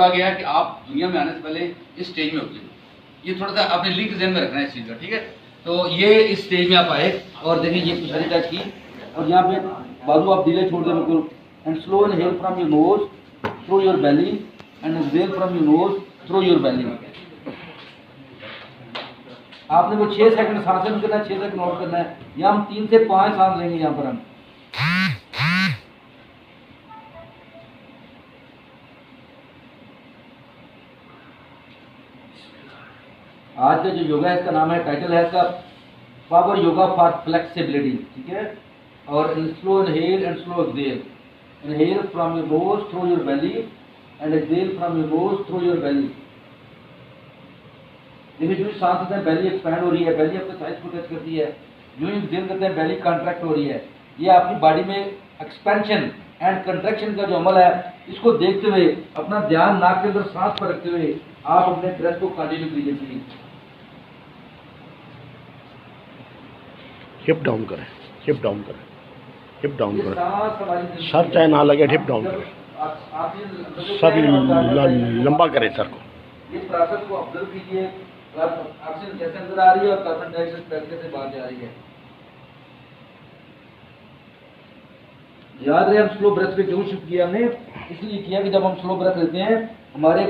कहा गया है कि आप दुनिया में आने से पहले इस स्टेज में उतरे। ये थोड़ा सा आपने लिंक ज़हन में रखना है इस चीज़ का, ठीक है। तो ये इस स्टेज में आप आए और देखिए ये पुशारी टच की और यहाँ पे बाजू आप ढीले छोड़ दें बिल्कुल। And slow inhale from your nose through your belly and exhale from your nose through your belly. आपने वो 6 सेकंड सांसें करना है, 6 सेकंड नोट करना है। यहाँ हम 3 से 5 सांस लेंगे। यहाँ पर हम आज का जो योगा है इसका नाम है, टाइटल है इसका पावर योगा फॉर फ्लेक्सिबिलिटी, ठीक है। और slow inhale and slow exhale. Inhale from your nose through your belly and exhale from your nose through your belly. देखिए जो सांस लेते हैं बेली एक्सपैंड हो रही है, बेली आपके साइज को टच करती है। जो एक्सहेल करते हैं बेली कॉन्ट्रैक्ट हो रही है। ये आपकी बॉडी में एक्सपेंशन एंड कंट्रैक्शन का जो अमल है इसको देखते हुए अपना ध्यान नाक के अंदर सांस पर रखते हुए आप अपने ब्रेथ को कंटिन्यू कीजिए प्लीज। हिप डाउन करें, हिप डाउन करें, हिप डाउन करें, सर चाहे ना लगे हिप डाउन करें, सर लंबा करें सर को। इस प्रोसेस को ऑब्जर्व कीजिए, ऑक्सीजन कैसे अंदर आ रही है और कार्बन डाइऑक्साइड कैसे बाहर जा रही है। याद रहे हम स्लो ब्रेथ पे क्यों शिफ्ट किया हमने, इसलिए किया कि जब हम स्लो ब्रेथ लेते हैं हमारे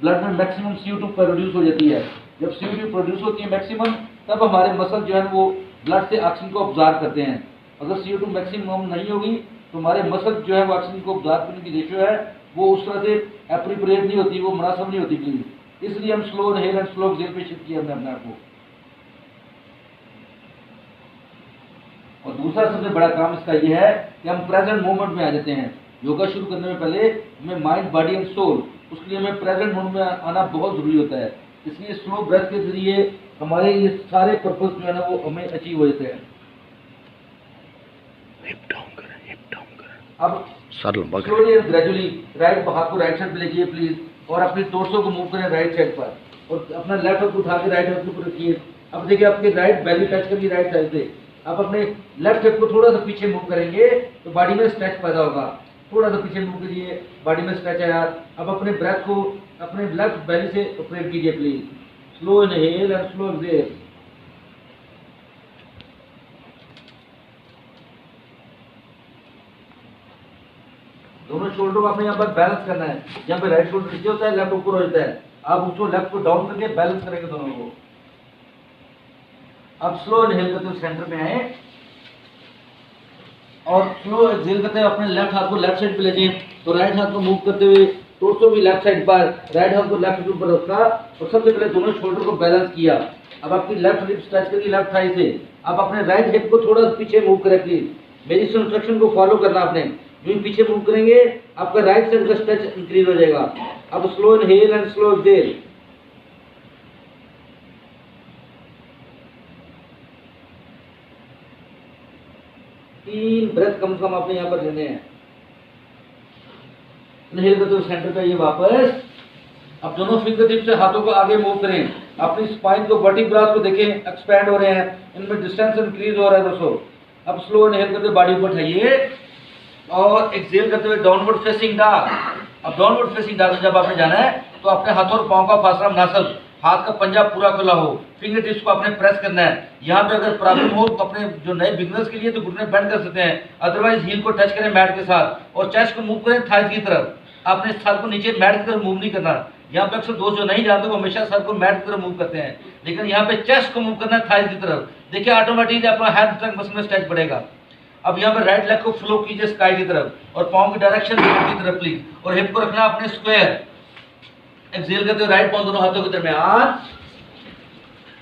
ब्लड में मैक्सिमम CO2 प्रोड्यूस हो जाती है। जब CO2 प्रोड्यूस होती है मैक्सिमम, तब हमारे मसल जो है वो ब्लड से ऑक्सीजन को ऑब्जॉर्व करते हैं। अगर CO2 मैक्सिमम नहीं होगी तो हमारे मसल जो है वो ऑक्सीजन को ऑब्जॉर्व करने की रेशियो है वो उस तरह से एप्रोप्रिएट नहीं होती, वो मुनासिब नहीं होती प्लीज। इसलिए हम slow inhale and slow exhale पे शिफ्ट किया हमने अपने आप को। और दूसरा सबसे बड़ा काम इसका ये है कि हम प्रेजेंट मोमेंट में आ जाते हैं। योगा शुरू करने में पहले हमें माइंड, बॉडी एंड सोल, उसके लिए हमें प्रेजेंट मोमेंट में आना बहुत जरूरी होता है। इसलिए स्लो ब्रेथ के जरिए हमारे ये सारे पर्पस जो है ना वो हमें अचीव हो जाते हैं। हिप डाउन करें, हिप डाउन करें। अब सर लंबा करें। स्लोली एंड ग्रेजुअली राइट हाथ को राइट साइड पे लीजिए प्लीज और अपने टोर्सो को मूव करें राइट साइड पर और अपना लेफ्ट हाथ उठा के राइट हाथ के ऊपर रखिए। अब देखिए आपके राइट बेली टच करिए राइट साइड से। आप अपने लेफ्ट हिप को थोड़ा सा पीछे मूव करेंगे तो बॉडी में स्ट्रेच पैदा होगा। थोड़ा सा पीछे मूव करिए, बॉडी में स्ट्रेच आया। अब अपने ब्रेथ को अपने लेफ्ट बेली से ऑपरेट कीजिए please. Slow inhale and slow exhale. दोनों शोल्डर को आपने यहाँ पर बैलेंस करना है। यहाँ पे राइट शोल्डर नीचे होता है, लेफ्ट ऊपर होता है। आप उसको लेफ्ट को डाउन करके बैलेंस करेंगे दोनों को। अब स्लो इनहेल करते हुए सेंटर में आए और स्लो एक्सहेल करते हुए अपने लेफ्ट हाथ को लेफ्ट साइड पे ले जाइए। तो राइट हाथ को मूव करते हुए टोर्सो भी लेफ्ट साइड पर, राइट हाथ को लेफ्ट ऊपर रखा और सबसे पहले दोनों शोल्डर को बैलेंस किया। अब आपकी लेफ्ट हिप स्ट्रेच करिए लेफ्ट थाई से। आप अपने राइट हिप को थोड़ा पीछे मूव करें प्लीज। मेरी इस इंस्ट्रक्शन को फॉलो करना आपने। जो पीछे मूव करेंगे आपका राइट साइड का स्ट्रेच इंक्रीज हो जाएगा। अब slow inhale and slow exhale. तीन ब्रेथ कम से कम आपने यहाँ पर लेने हैं। इनहेल करते हुए सेंटर पे ये वापस। अब दोनों फिंगर टिप से हाथों को आगे मूव करें। अपनी स्पाइन को, वर्टिब्रास को देखें एक्सपैंड हो रहे हैं, इनमें डिस्टेंस इंक्रीज हो रहा है दोस्तों। अब स्लो इनहेल करते बॉडी को उठाइए और एक्सहेल करते हुए डाउनवर्ड फेसिंग डॉग। अब डाउनवर्ड फेसिंग डॉग जब आपने जाना है तो अपने हाथों और पांव का फासला मुनासिब, हाथ का पंजा पूरा खुला हो, फिंगर टिप्स को आपने प्रेस करना है। यहाँ पे अगर प्रॉब्लम हो तो अपने जो नए बिगनर्स के लिए तो घुटने बेंड कर सकते हैं, अदरवाइज हील को टच करें मैट के साथ और चेस्ट को मूव करें थाई की तरफ। आपने सर को नीचे मैट की तरफ मूव नहीं करना। यहाँ पे अक्सर दोस्त जो नहीं जानते वो हमेशा सर को मैट की तरफ मूव करते हैं, लेकिन यहाँ पे चेस्ट को मूव करना है थाई की तरफ। देखिए ऑटोमेटिकली अपना हैमस्ट्रिंग मसल में स्ट्रेच बढ़ेगा। अब यहाँ पे राइट लेग को फ्लो कीजिए स्काई की तरफ और पाँव की डायरेक्शन की तरफ प्लीज। और हिप को रखना अपने स्क्वायर। एक्सहेल करते हुए राइट पाँव दोनों हाथों के दरमियान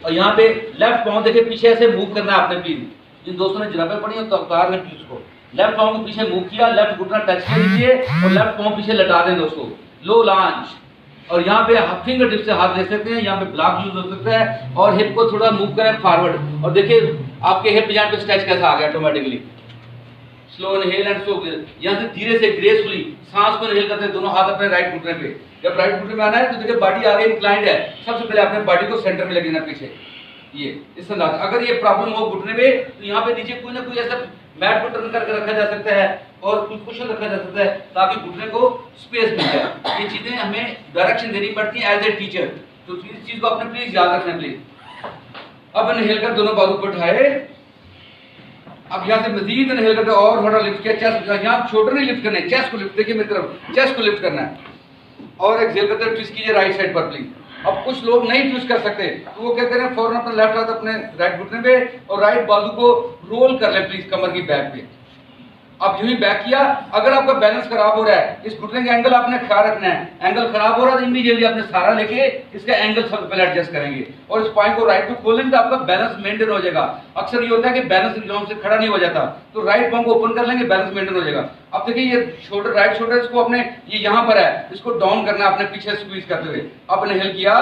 और यहाँ पे लेफ्ट पाँव देखिए पीछे ऐसे मूव करना है आपने प्लीज। जिन दोस्तों ने जुराबें पढ़ी है तो उतार लें प्लीज को। लेफ्ट पाँव को पीछे मूव किया, लेफ्ट घुटना टच कर लीजिए और लेफ्ट पाँव पीछे लटा दें दोस्तों, लो लॉन्च। और यहाँ पे फिंगर टिप से हाथ ले सकते हैं, यहाँ पे ब्लॉक यूज हो सकता है और हिप को थोड़ा मूव करें फॉरवर्ड और देखिए आपके हिप जॉइंट पे स्ट्रेच कैसा आ गया automatically. Slow inhale and slow exhale. यहाँ से धीरे से ग्रेसफुली सांस को इनहेल करते हैं, दोनों हाथ अपने राइट घुटने पे। जब राइट घुटने में आना है तो देखिए बॉडी आगे इंक्लाइंड है, सबसे पहले अपने बॉडी को सेंटर में लेके जाना पीछे। ये इस अंदाज। अगर ये प्रॉब्लम हो घुटने में तो यहाँ पे नीचे कोई ना कोई ऐसा मैट को टर्न करके रखा जा सकता है और कुछ कुशन रखा जा सकता है ताकि घुटने को स्पेस मिल जाए। ये चीजें हमें डायरेक्शन देनी पड़ती है एज ए टीचर, तो इस चीज को आपने प्लीज याद रखना प्लीज। अब इनहेल कर दोनों बाजू को उठाए, अब यहाँ से मजीद इनहेल करके और थोड़ा लिफ्ट किया, चेस्ट यहाँ शोल्डर नहीं लिफ्ट करना है, चेस्ट को लिफ्ट, देखिए मेरी तरफ, चेस्ट को लिफ्ट करना है और एक्सहेल करते हुए ट्विस्ट कीजिए राइट साइड पर प्लीज। अब कुछ लोग नहीं ट्विस्ट कर सकते तो वो क्या करें, फौरन अपना लेफ्ट हाथ अपने राइट घुटने पे और राइट बाजू को रोल कर ले प्लीज कमर की बैक पे। अब यूं ही बैक किया, अगर आपका बैलेंस खराब हो रहा है, इस घुटने का एंगल आपने ख्याल रखना है, एंगल खराब हो रहा है तो इमीडिएटली आपने सहारा लेके इसका एंगल सबसे पहले एडजस्ट करेंगे और स्पाइन को राइट को खोलेंगे तो आपका बैलेंस मेंटेन हो जाएगा। अक्सर ये होता है कि बैलेंस जोन से खड़ा नहीं हो जाता, तो राइट पांव को ओपन कर लेंगे, बैलेंस मेंटेन हो जाएगा। अब देखिए ये शोल्डर, राइट शोल्डर इसको अपने ये यहाँ पर है, इसको डाउन करना है अपने पीछे स्क्वीज करते हुए। अब इनहेल किया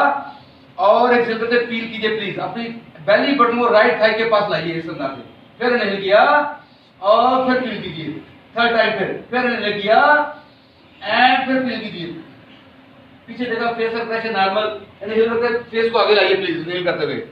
और एक्सहेल करते फील कीजिए प्लीज, अपनी बेली बटन को राइट थाई के पास लाइए इस अंदाज से, फिर इनहेल किया और फिर फील कीजिए, थर्ड टाइम फिर इनहेल किया एंड फिर फील कीजिए। पीछे देखा फेस का प्रेशर नॉर्मल, इनहेल करते फेस को आगे लाइए प्लीज इनहेल करते हुए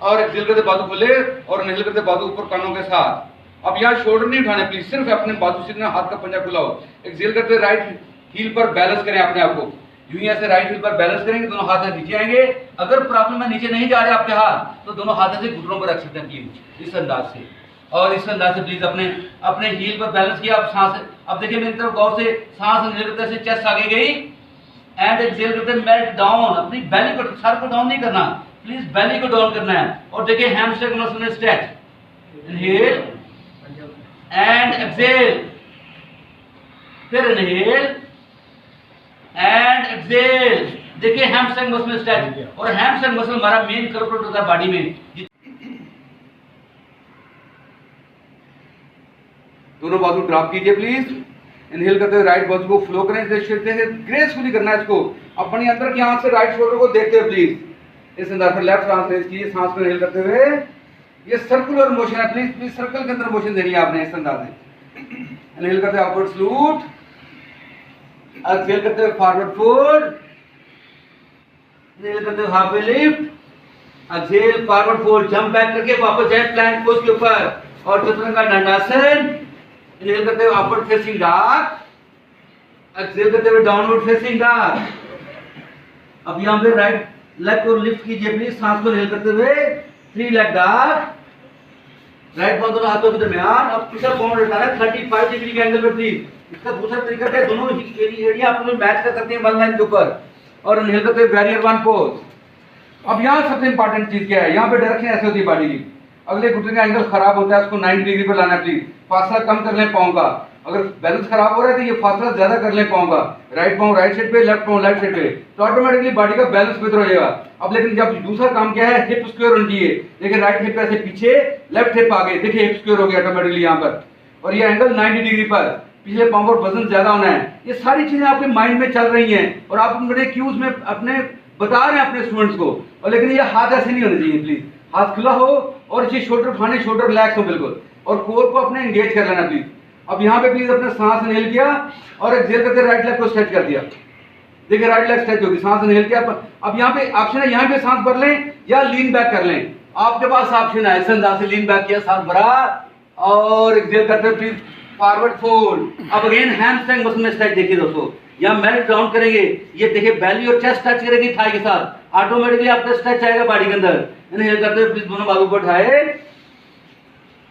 और एक्सहेल करते बाजू खोले और इनहेल करते बाजू ऊपर कानों के साथ। अब यहाँ शोल्डर नहीं उठाने प्लीज, सिर्फ अपने बाजू से हाथ का पंजा खुला हो। एक्सहेल करते राइट हील पर बैलेंस करें अपने आप को, यूं ही ऐसे राइट हील पर बैलेंस करेंगे, दोनों हाथ नीचे आएंगे। अगर प्रॉब्लम है नीचे नहीं जा रहे आपके हाथ तो दोनों हाथ से घुटनों पर रख सकते हैं प्लीज इस अंदाज से, और इस अंदाज से प्लीज अपने अपने हील पर बैलेंस किया। अब सांस, अब देखिए मेरी तरफ गौर से, सांस इनहेल करते से चेस्ट आगे गई एंड एक्सहेल करते मेल्ट डाउन, अपनी बेली को, सर को डाउन नहीं करना प्लीज, बेली को डाउन करना है और देखिए हैमस्ट्रिंग मसल में स्ट्रेच, इनहेल एंड एक्सहेल, फिर इनहेल एंड एक्सहेल। देखिए हैमस्ट्रिंग मसल में स्ट्रेच, और हैमस्ट्रिंग मसल हमारा मेन कल्प्रिट होता है बॉडी में। दोनों बाजू ड्रॉप कीजिए प्लीज, इनहेल करते हुए राइट बाजू को फ्लो करें, ग्रेसफुली करना है इसको, अपनी अंदर की आंख से राइट शोल्डर को देखते हुए प्लीज इस अंदाज पर लेफ्ट आंख रेज कीजिए, सांस को इनहेल करते हुए, ये सर्कुलर मोशन है प्लीज, प्लीज सर्कल के अंदर मोशन देनी है आपने इस अंदाज से। इनहेल करते हुए अपवर्ड सलूट, एक्सहेल करते हुए फॉरवर्ड फोल्ड, इनहेल करते हुए half way lift, exhale forward fold, jump back करके वापस जाए प्लैंक पोज के ऊपर और चतुरंगा दंडासन। इनहेल करते हुए अपवर्ड फेसिंग डॉग, एक्सहेल करते हुए डाउनवर्ड फेसिंग डॉग। अब यहाँ पे राइट लेग को लिफ्ट कीजिए प्लीज, सांस को इनहेल करते हुए थ्री लेग डॉग, राइट पांव दोनों हाथों के दरमियान। अब पिछला पांव उठाना है 35 डिग्री के एंगल पे प्लीज। इसका दूसरा तरीका है, दोनों एरिया आप लोग मैच कर सकते हैं वन लाइन के ऊपर और इनहेल करते हुए बैरियर वन पोज। अब यहाँ सबसे इंपॉर्टेंट चीज क्या है, यहाँ पे डायरेक्शन ऐसे होती है बॉडी की, अगले घुटने का एंगल खराब होता है, उसको 90 डिग्री पर लाना प्लीज, फासला कम कर लें पांव का, अगर बैलेंस खराब हो रहा है तो ये फासला ज्यादा कर लें पांव का, राइट पांव राइट साइड पे, लेफ्ट पांव लेफ्ट साइड पे, तो ऑटोमेटिकली बॉडी का बैलेंस बेहतर हो जाएगा। अब लेकिन जब दूसरा काम क्या है, हिप स्क्वायर होनी चाहिए, देखिए राइट हिप ऐसे पीछे, लेफ्ट हिप आगे, देखिए हिप स्क्वायर हो गया ऑटोमेटिकली यहाँ पर, और ये एंगल 90 डिग्री पर, पिछले पांव पर वजन ज्यादा होना है। ये सारी चीजें आपके माइंड में चल रही हैं और आप मेरे क्यूज में अपने बता रहे हैं अपने स्टूडेंट्स को, और लेकिन ये हाथ ऐसे नहीं होने चाहिए प्लीज, हाथ खुला हो और ये शोल्डर उठाने, शोल्डर रिलैक्स हो बिल्कुल, और कोर को अपने एंगेज कर लेना प्लीज। अब यहाँ पे प्लीज अपने सांस इनहेल किया और एक्सहेल करके राइट लेग को स्ट्रेच कर दिया, देखिए राइट लेग स्ट्रेच होगी, सांस इनहेल किया। अब यहाँ पे ऑप्शन है, यहाँ पे सांस भर लें या लीन बैक कर लें, आपके पास ऑप्शन है, इस अंदाज से लीन बैक किया, सांस भरा और एक्सहेल करते प्लीज फॉरवर्ड फोल्ड। अब अगेन हैमस्ट्रिंग मसल में स्ट्रेच, देखिए दोस्तों यहाँ मेल्ट डाउन करेंगे, ये देखिए बेली और चेस्ट टच करेगी थाई के साथ, ऑटोमेटिकली आपका स्ट्रेच आएगा बॉडी के अंदर। इनहेल करते हुए प्लीज दोनों बाजू को उठाए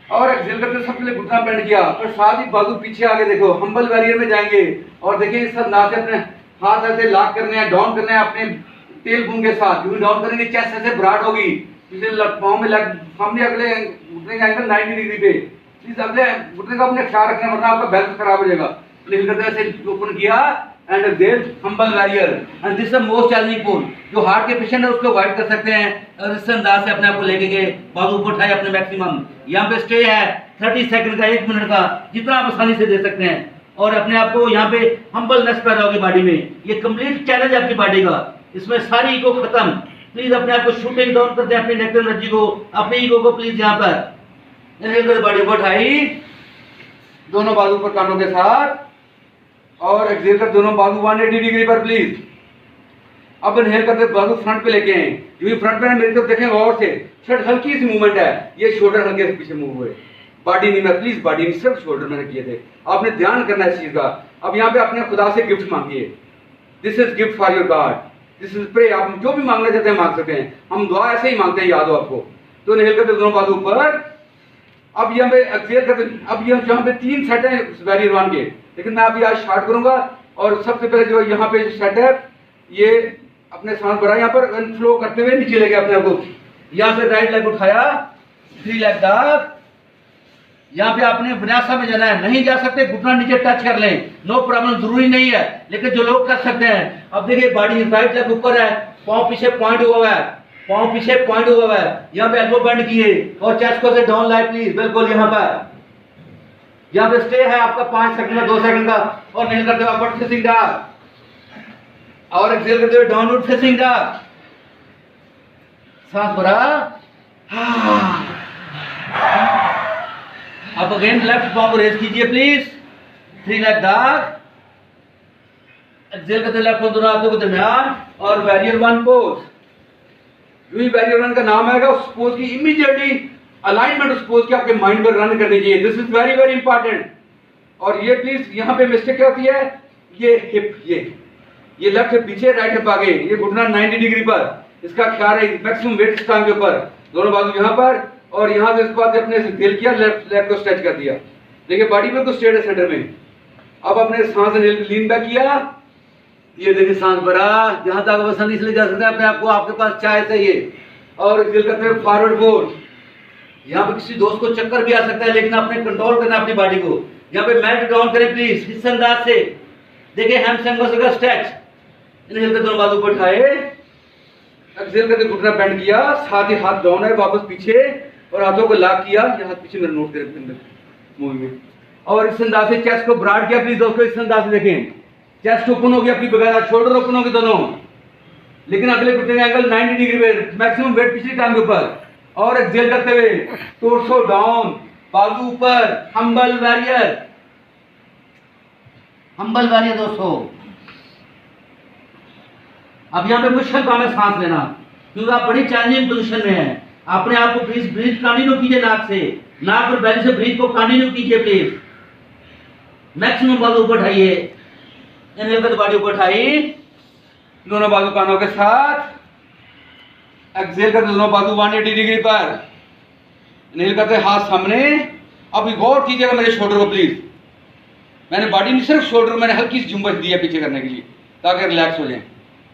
और एक्सहेल करते सबसे पहले घुटना बेंड किया और साथ ही बाजू पीछे आगे, देखो हम्बल वॉरियर में जाएंगे और देखिए इस अंदाज से अपने हाथ ऐसे लॉक करने हैं, डाउन करने हैं अपने टेल बोन के साथ, यूं डाउन करेंगे, चेस्ट ऐसे ब्रॉड होगी, पिछले पांव में लग सामने अगले घुटने का एंगल 90 डिग्री पे, प्लीज अगले घुटने का अपने ख्याल रखना वरना आपका बैलेंस खराब हो जाएगा। इनहेल करते ऐसे ओपन किया and exhale humble warrior, and this is the most challenging pose, जो हार्ट के पेशेंट है उसको अवॉइड कर सकते हैं, और इस अंदाज से अपने आप को लेके गए, बाजू ऊपर उठाए अपने मैक्सिमम, यहाँ पे स्टे है 30 सेकंड का, 1 मिनट का, जितना आप आसानी से दे सकते हैं, और अपने आप को यहाँ पे हम्बलनेस पैदा होगी बॉडी में, ये कंप्लीट चैलेंज आपकी बॉडी का, इसमें सारी ईगो खत्म, प्लीज अपने आप को शूटिंग डाउन करते हैं, अपनी नेगेटिव एनर्जी को, अपनी ईगो को प्लीज यहाँ पर इनहेल कर बॉडी को उठाई, दोनों बाजू पर कानों के साथ, और एक्सहेल कर दोनों बाजू 180 डिग्री पर प्लीज। अब इनहेल करते बाजू फ्रंट पे लेके आए, जो फ्रंट पे मेरी तरफ देखें और से, शर्ट हल्की सी मूवमेंट है, ये शोल्डर हल्के से पीछे मूव हुए, बॉडी नहीं, मैं प्लीज बॉडी नहीं, सिर्फ शोल्डर मैंने किए थे। आपने ध्यान करना है इस चीज का। अब यहाँ पे अपने खुदा से गिफ्ट मांगिए, this is gift for your god, this is pray. आप जो भी मांगना चाहते हैं मांग सकते हैं, हम दुआ ऐसे ही मांगते हैं, याद हो आपको। तो इनहेल करते दोनों बाजू ऊपर। अब यहाँ पे एक्सहेल करते, अब यहाँ पे 3 सेट है वेरियर वन के, लेकिन मैं अभी आज स्टार्ट करूंगा। और सबसे पहले जो यहाँ पे सेट है, ये अपने सांस भरा, यहाँ पर फ्लो करते हुए नीचे ले गए अपने आप को। यहाँ पे राइट लेग उठाया, 3 लेग डाउन। यहाँ पे आपने विन्यासा में जाना है, नहीं जा सकते घुटना नीचे टच कर लें, नो प्रॉब्लम, जरूरी नहीं है, लेकिन जो लोग कर सकते हैं। अब देखिए बॉडी राइट लेग ऊपर है, पांव पीछे पॉइंट हुआ है, पांव पीछे पॉइंट हुआ है, यहाँ पे एल्बो बेंड किए और चेस्ट को से डाउन लाइट प्लीज, बिल्कुल यहाँ पर। यहाँ पे स्टे है आपका 5 सेकंड का, 2 सेकंड का। और नहीं करते हुए अपवर्ड फेसिंग डॉग, और एक्सहेल करते हुए डाउनवर्ड फेसिंग डॉग। सांस भरा, अब अगेन लेफ्ट पांव को रेज कीजिए प्लीज, 3 लेग डॉग। एक्सहेल करते लेफ्ट पांव दोनों हाथों के दरमियान और बैरियर 1 पोज। जो ही बैरियर 1 का नाम आएगा उस पोज की इमीडिएटली अलाइनमेंट उस पोज की आपके माइंड पर रन करनी चाहिए। This is very very important. और ये प्लीज यहाँ पे मिस्टेक क्या होती है, ये हिप, ये लेफ्ट हिप पीछे, राइट हिप आगे, ये घुटना 90 डिग्री पर, इसका ख्याल है। मैक्सिमम वेट टांग के ऊपर, दोनों बाजू यहाँ पर, और यहाँ से इसके बाद अपने दिल किया, लेफ्ट लेग को स्ट्रेच कर दिया। देखिए बॉडी बिल्कुल स्ट्रेट है सेंटर में। अब अपने सांस लीन बैक किया, ये देखिए सांस भरा, जहां तक वसन इसलिए जा सकता है अपने आप को, आपके पास चाय चाहिए। और दिल करते हुए फॉरवर्ड फोल्ड। यहाँ पे किसी दोस्त को चक्कर भी आ सकता है, लेकिन आपने कंट्रोल करना अपनी बॉडी को। यहाँ पे मेल्ट डाउन करें प्लीज इस अंदाज से। देखिए हैमस्ट्रिंग का स्ट्रेच, इनहेल करते दोनों बाजू पर उठाए, एक्सहेल करते घुटना बेंड किया, साथ ही हाथ डाउन है, वापस पीछे, और हाथों को लॉक किया, ये हाथ पीछे मेरे नोट करें मूवी में। और इस अंदाज से चेस्ट को ब्रॉड किया प्लीज दोस्तों, इस अंदाज से देखें, चेस्ट ओपन हो गया आपकी बगैर, शोल्डर ओपन हो गए दोनों, लेकिन अगले घुटने का एंगल 90 डिग्री पे, मैक्सिमम वेट पिछली टांग के ऊपर। और एक्सहेल करते हुए टोर्सो डाउन, बाजू ऊपर, हम्बल वॉरियर, हम्बल वॉरियर दोस्तों। अब यहाँ पे मुश्किल काम है सांस लेना, क्योंकि आप बड़ी चैलेंजिंग पोजीशन में हैं। अपने आप को प्लीज ब्रीथ कंटिन्यू कीजिए, नाक से, नाक और बेली से ब्रीथ को कंटिन्यू कीजिए प्लीज। मैक्सिमम बाजू ऊपर उठाइए, इनहेल करते बॉडी ऊपर उठाई, दोनों बाजू कानों के साथ, एक्सहेल करते दोनों बाजू 180 डिग्री पर, इनहेल करते हाथ सामने। अब गौर कीजिएगा मेरे शोल्डर को प्लीज, मैंने बॉडी नहीं सिर्फ शोल्डर, मैंने हल्की सी झुंबश दी है पीछे करने के लिए ताकि रिलैक्स हो जाए।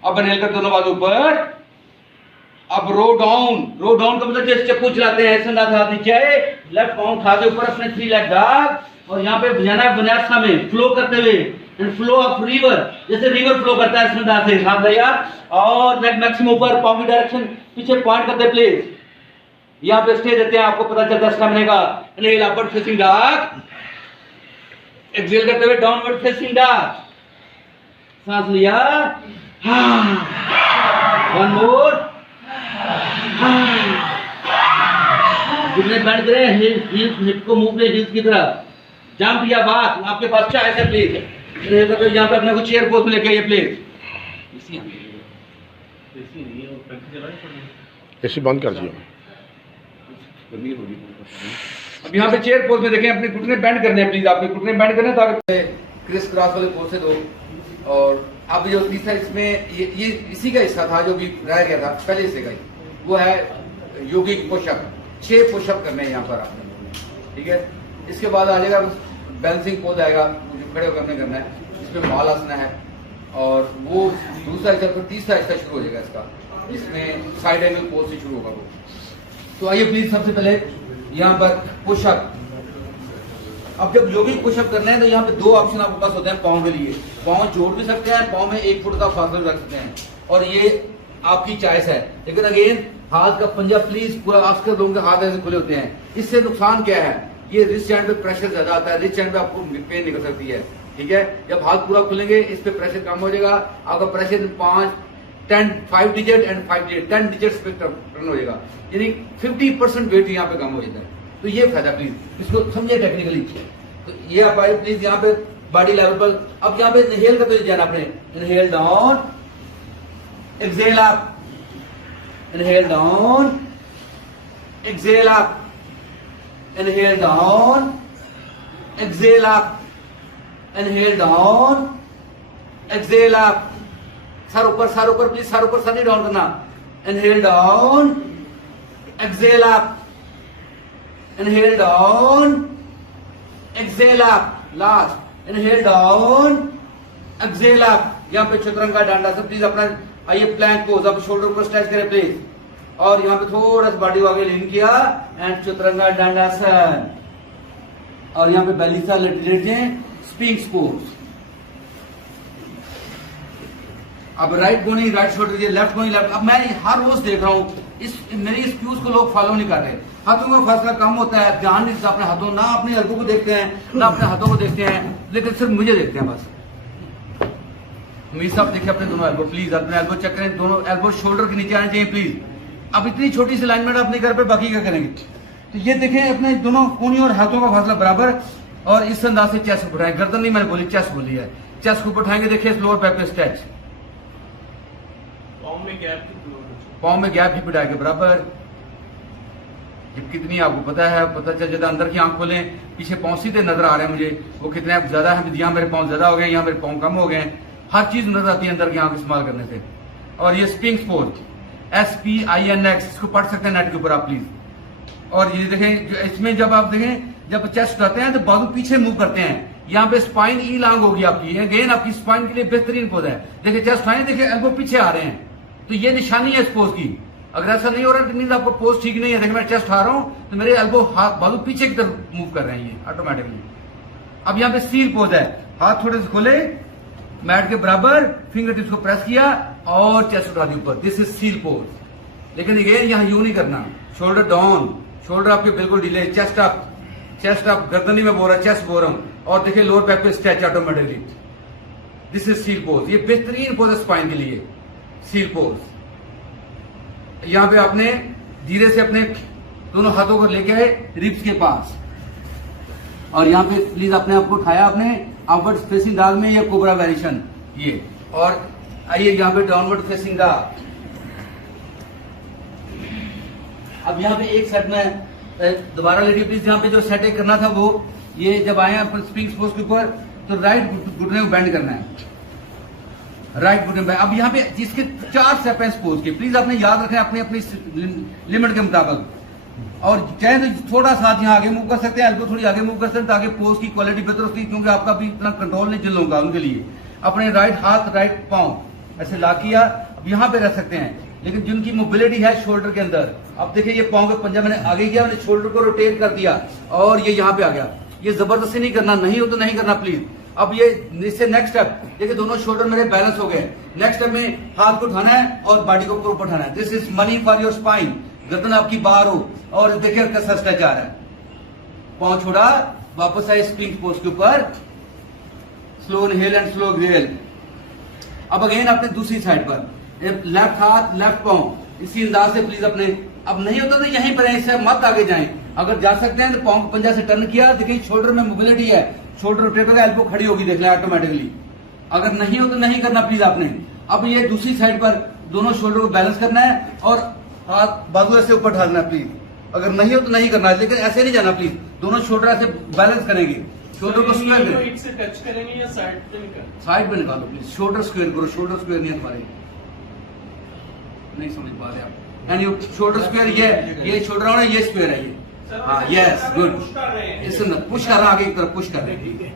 अब इनहेल करते दोनों बाजू ऊपर, अब रो डाउन, रो डाउन का मतलब जैसे चप्पू चलाते हैं, ऐसे हाथ नीचे, लेफ्ट पांव उठा के ऊपर अपने 3 लेग डॉग, और यहाँ पे बजाना है विन्यासा में, फ्लो करते हुए, एंड फ्लो ऑफ रिवर, जैसे रिवर फ्लो करता है इसमें दांत से, हाथ भैया, और नेक मैक्सिमम ऊपर, पांव की डायरेक्शन पीछे पॉइंट करते प्लीज। यहाँ पे स्टे देते हैं, आपको पता चलता है स्टेमिना का। Inhale upward facing dog, exhale करते हुए डाउनवर्ड फेसिंग डॉग, सांस लिया, वन मोर, घुटने बेंड करें, हील्स हिप को मूव करें हील्स की तरफ, जंप या बात, आपके पास चाहे ऐसे प्लीज। यहाँ पे अपने को चेयर पोज में लेके आइए प्लीज। एसी बंद कर दिया। अब यहाँ पे चेयर पोज में देखें, अपने घुटने बेंड करने हैं प्लीज, आपके घुटने बेंड करने ताकि क्रिस क्रॉस वाले पोज से दो। और अब जो तीसरा इसमें ये इसी का हिस्सा था जो भी रह गया था पहले हिस्से का ही, वो है योगिक पुशअप। 6 पुशअप करने हैं यहाँ पर आपने, ठीक है। इसके बाद आ जाएगा बैलेंसिंग पोज आएगा, जो खड़े होकर हमने करना है, इसमें माल आसना है, और वो दूसरा हिस्सा, फिर तीसरा हिस्सा शुरू हो जाएगा इसका, इसमें साइड एंगल पोज से शुरू होगा वो। तो आइए प्लीज सबसे पहले यहाँ पर पुशअप। अब जब योगिक पुशअप करना है तो यहाँ पे 2 ऑप्शन आपके पास होते हैं पाँव के लिए, पाँव जोड़ भी सकते हैं, पाँव में 1 फुट का फासला रख सकते हैं, और ये आपकी चॉइस है। लेकिन अगेन हाथ का पंजा प्लीज पूरा, आजकल लोगों के हाथ ऐसे खुले होते हैं, इससे नुकसान क्या है, ये रिस्ट हैंड पे प्रेशर ज्यादा आता है, रिस्ट हैंड पे आपको पेन निकल सकती है, ठीक है। जब हाथ पूरा खुलेंगे इस पे प्रेशर कम हो जाएगा, आपका pressure 5 digit and 5 digit 10 digits पे टर्न हो जाएगा, यानी 50% वेट यहाँ पे कम हो जाता है। तो ये फायदा प्लीज इसको समझिए टेक्निकली। तो ये आप आए प्लीज यहाँ पे बॉडी लेवल पर। अब यहाँ पे इनहेल करते हुए जाना, अपने inhale down, exhale up, inhale down, exhale up, Inhale down. Exhale up. Inhale down. Exhale up. Sir ऊपर प्लीज, सर ऊपर, सर नहीं डाउन करना. Inhale down. Exhale up. Inhale down. Exhale up. Last. Inhale down. Exhale up. यहाँ पे चतुरंगा डांडा से please अपना आइए plank pose. अब शोल्डर ऊपर स्ट्रेच करें प्लीज. और यहाँ पे थोड़ा सा बॉडी को आगे लीन किया एंड चतुरंगा डांडासन. और यहाँ पे बेली सा लेट जाए. Spinks pose. अब राइट गोनी राइट शोल्डर, लेफ्ट गोनी लेफ्ट. अब मैं हर रोज देख रहा हूँ मेरी इस क्यूज को लोग फॉलो नहीं कर रहे. हाथों का फासला कम होता है, ध्यान नहीं अपने हाथों, ना अपने एल्बो को देखते हैं ना अपने हाथों को देखते हैं, लेकिन सिर्फ मुझे देखते हैं बस. मीर साहब देखिए अपने दोनों एल्बो प्लीज, अपने एल्बो चेक करें. दोनों एल्बो शोल्डर के नीचे आने चाहिए प्लीज. अब इतनी छोटी सी अलाइनमेंट आप नहीं कर पे, बाकी क्या करेंगे. तो ये देखें अपने दोनों कोनी और हाथों का फासला बराबर. और इस अंदाज से चेस्ट उठाएं. गर्दन नहीं मैंने बोली, चेस्ट बोली है. चेस्ट को उठाएंगे. देखिए लोअर बैक पे स्ट्रेच. पाँव में गैप हिप के बराबर. हिप कितनी आपको पता है, पता चल जाता. अंदर की आंख खोलें. पीछे पाँव सीधे नजर आ रहे हैं मुझे. वो कितने ज्यादा है, यहाँ मेरे पाँव ज्यादा हो गए, यहाँ मेरे पाँव कम हो गए. हर चीज नजर आती है अंदर की आंख इस्तेमाल करने से. और ये स्पिंक्स पोज, SPINX, इसको पढ़ सकते हैं नेट के ऊपर आप प्लीज. और ये देखें इसमें जब आप देखें, जब चेस्ट उठाते हैं तो बाजू पीछे मूव करते हैं. यहाँ पे स्पाइन ई लॉन्ग होगी आपकी. अगेन आपकी स्पाइन के लिए बेहतरीन पोज है. देखिए चेस्ट उठाएं, देखिए एल्बो पीछे आ रहे हैं. तो ये निशानी है इस पोज की. अगर ऐसा नहीं हो रहा तो मीन आपको पोज ठीक नहीं है. देखिए मैं चेस्ट उठा रहा हूं तो मेरे एल्बो हाथ बाजू पीछे की तरफ मूव कर रहे हैं ये ऑटोमेटिकली. अब यहाँ पे सील पोज है. हाथ थोड़े से खोले, मैट के बराबर, फिंगर टिप्स को प्रेस किया और चेस्ट उठा दी ऊपर. This is seal pose. लेकिन अगेन यहाँ यूं नहीं करना. शोल्डर डाउन, शोल्डर आपके बिल्कुल ढीले. Chest up, chest up. गर्दन नहीं मैं बोल रहा, चेस्ट बोल रहा हूं. और देखिए लोअर बैक पे stretch automatically. This is seal pose. ये बेहतरीन पोज है स्पाइन के लिए, सील पोज. यहां पे आपने धीरे से अपने दोनों हाथों को लेके आए रिब्स के पास. और यहां पे प्लीज अपने आप को उठाया आपने अपवर्ड फेसिंग डॉग में, ये कोबरा वेरिएशन ये. और आइए यहां पे डाउनवर्ड फेसिंग डॉग. अब यहां पे एक सेट में दोबारा लेडी प्लीज. यहां पे जो सेट करना था वो ये, जब आए अपन स्प्रिंग्स पोज के ऊपर तो राइट घुटने को बेंड करना है. राइट घुटने पे. अब यहाँ पे जिसके 4 स्टेप है पोज के, प्लीज आपने याद रखें अपनी अपनी लिमिट के मुताबिक. और चाहे तो थोड़ा सा यहाँ आगे मूव कर सकते हैं, एल्बो थोड़ी आगे मूव कर सकते हैं ताकि पोज की क्वालिटी बेहतर होती है. क्योंकि आपका भी इतना कंट्रोल नहीं चल होगा उनके लिए. अपने राइट हाथ राइट पाँव ऐसे ला किया. अब यहाँ पे रह सकते हैं, लेकिन जिनकी मोबिलिटी है शोल्डर के अंदर, अब देखिए ये पाँव के पंजा मैंने आगे किया, मैंने शोल्डर को रोटेट कर दिया और ये यहाँ पे आ गया. ये जबरदस्ती नहीं करना, नहीं हो तो नहीं करना प्लीज. अब ये इससे नेक्स्ट स्टेप देखिए, दोनों शोल्डर मेरे बैलेंस हो गए. नेक्स्ट स्टेप में हाथ को उठाना है और बॉडी को ऊपर उठाना है. This is money for your spine. गर्दन आपकी बाहर हो और देखिए कैसा स्ट्रेच आ रहा है. पाँव छोड़ा, वापस आए स्प्रिंग पोज के ऊपर. Slow inhale and slow exhale. अब अगेन अपने दूसरी साइड पर लेफ्ट हाथ लेफ्ट पाँव इसी अंदाज से प्लीज अपने. अब नहीं होता तो यहीं पर इससे मत आगे जाएं. अगर जा सकते हैं तो पाँव पंजा से टर्न किया. देखिए शोल्डर में मोबिलिटी है, शोल्डर रोटेट होगा, एल्बो खड़ी होगी, देख लें ऑटोमेटिकली. अगर नहीं हो तो नहीं करना प्लीज आपने. अब ये दूसरी साइड पर दोनों शोल्डर को बैलेंस करना है और हाथ बाजू ऐसे ऊपर ढालना है प्लीज. अगर नहीं हो तो नहीं करना है, लेकिन ऐसे नहीं जाना प्लीज. दोनों शोल्डर ऐसे बैलेंस करेंगे. शोल्डर को स्क्वायर से टच करेंगे या साइड पे निकालो? साइड पे निकालो प्लीज. शोल्डर स्क्वायर करो. शोल्डर स्क्वायर नहीं है तुम्हारे, नहीं समझ पा रहे आप. एंड यू शोल्डर स्क्वायर, ये शोल्डर है, ये स्क्वायर है ये. हाँ यस गुड. इसमें पुश कर रहा है, आगे की तरफ पुश कर रहे हैं.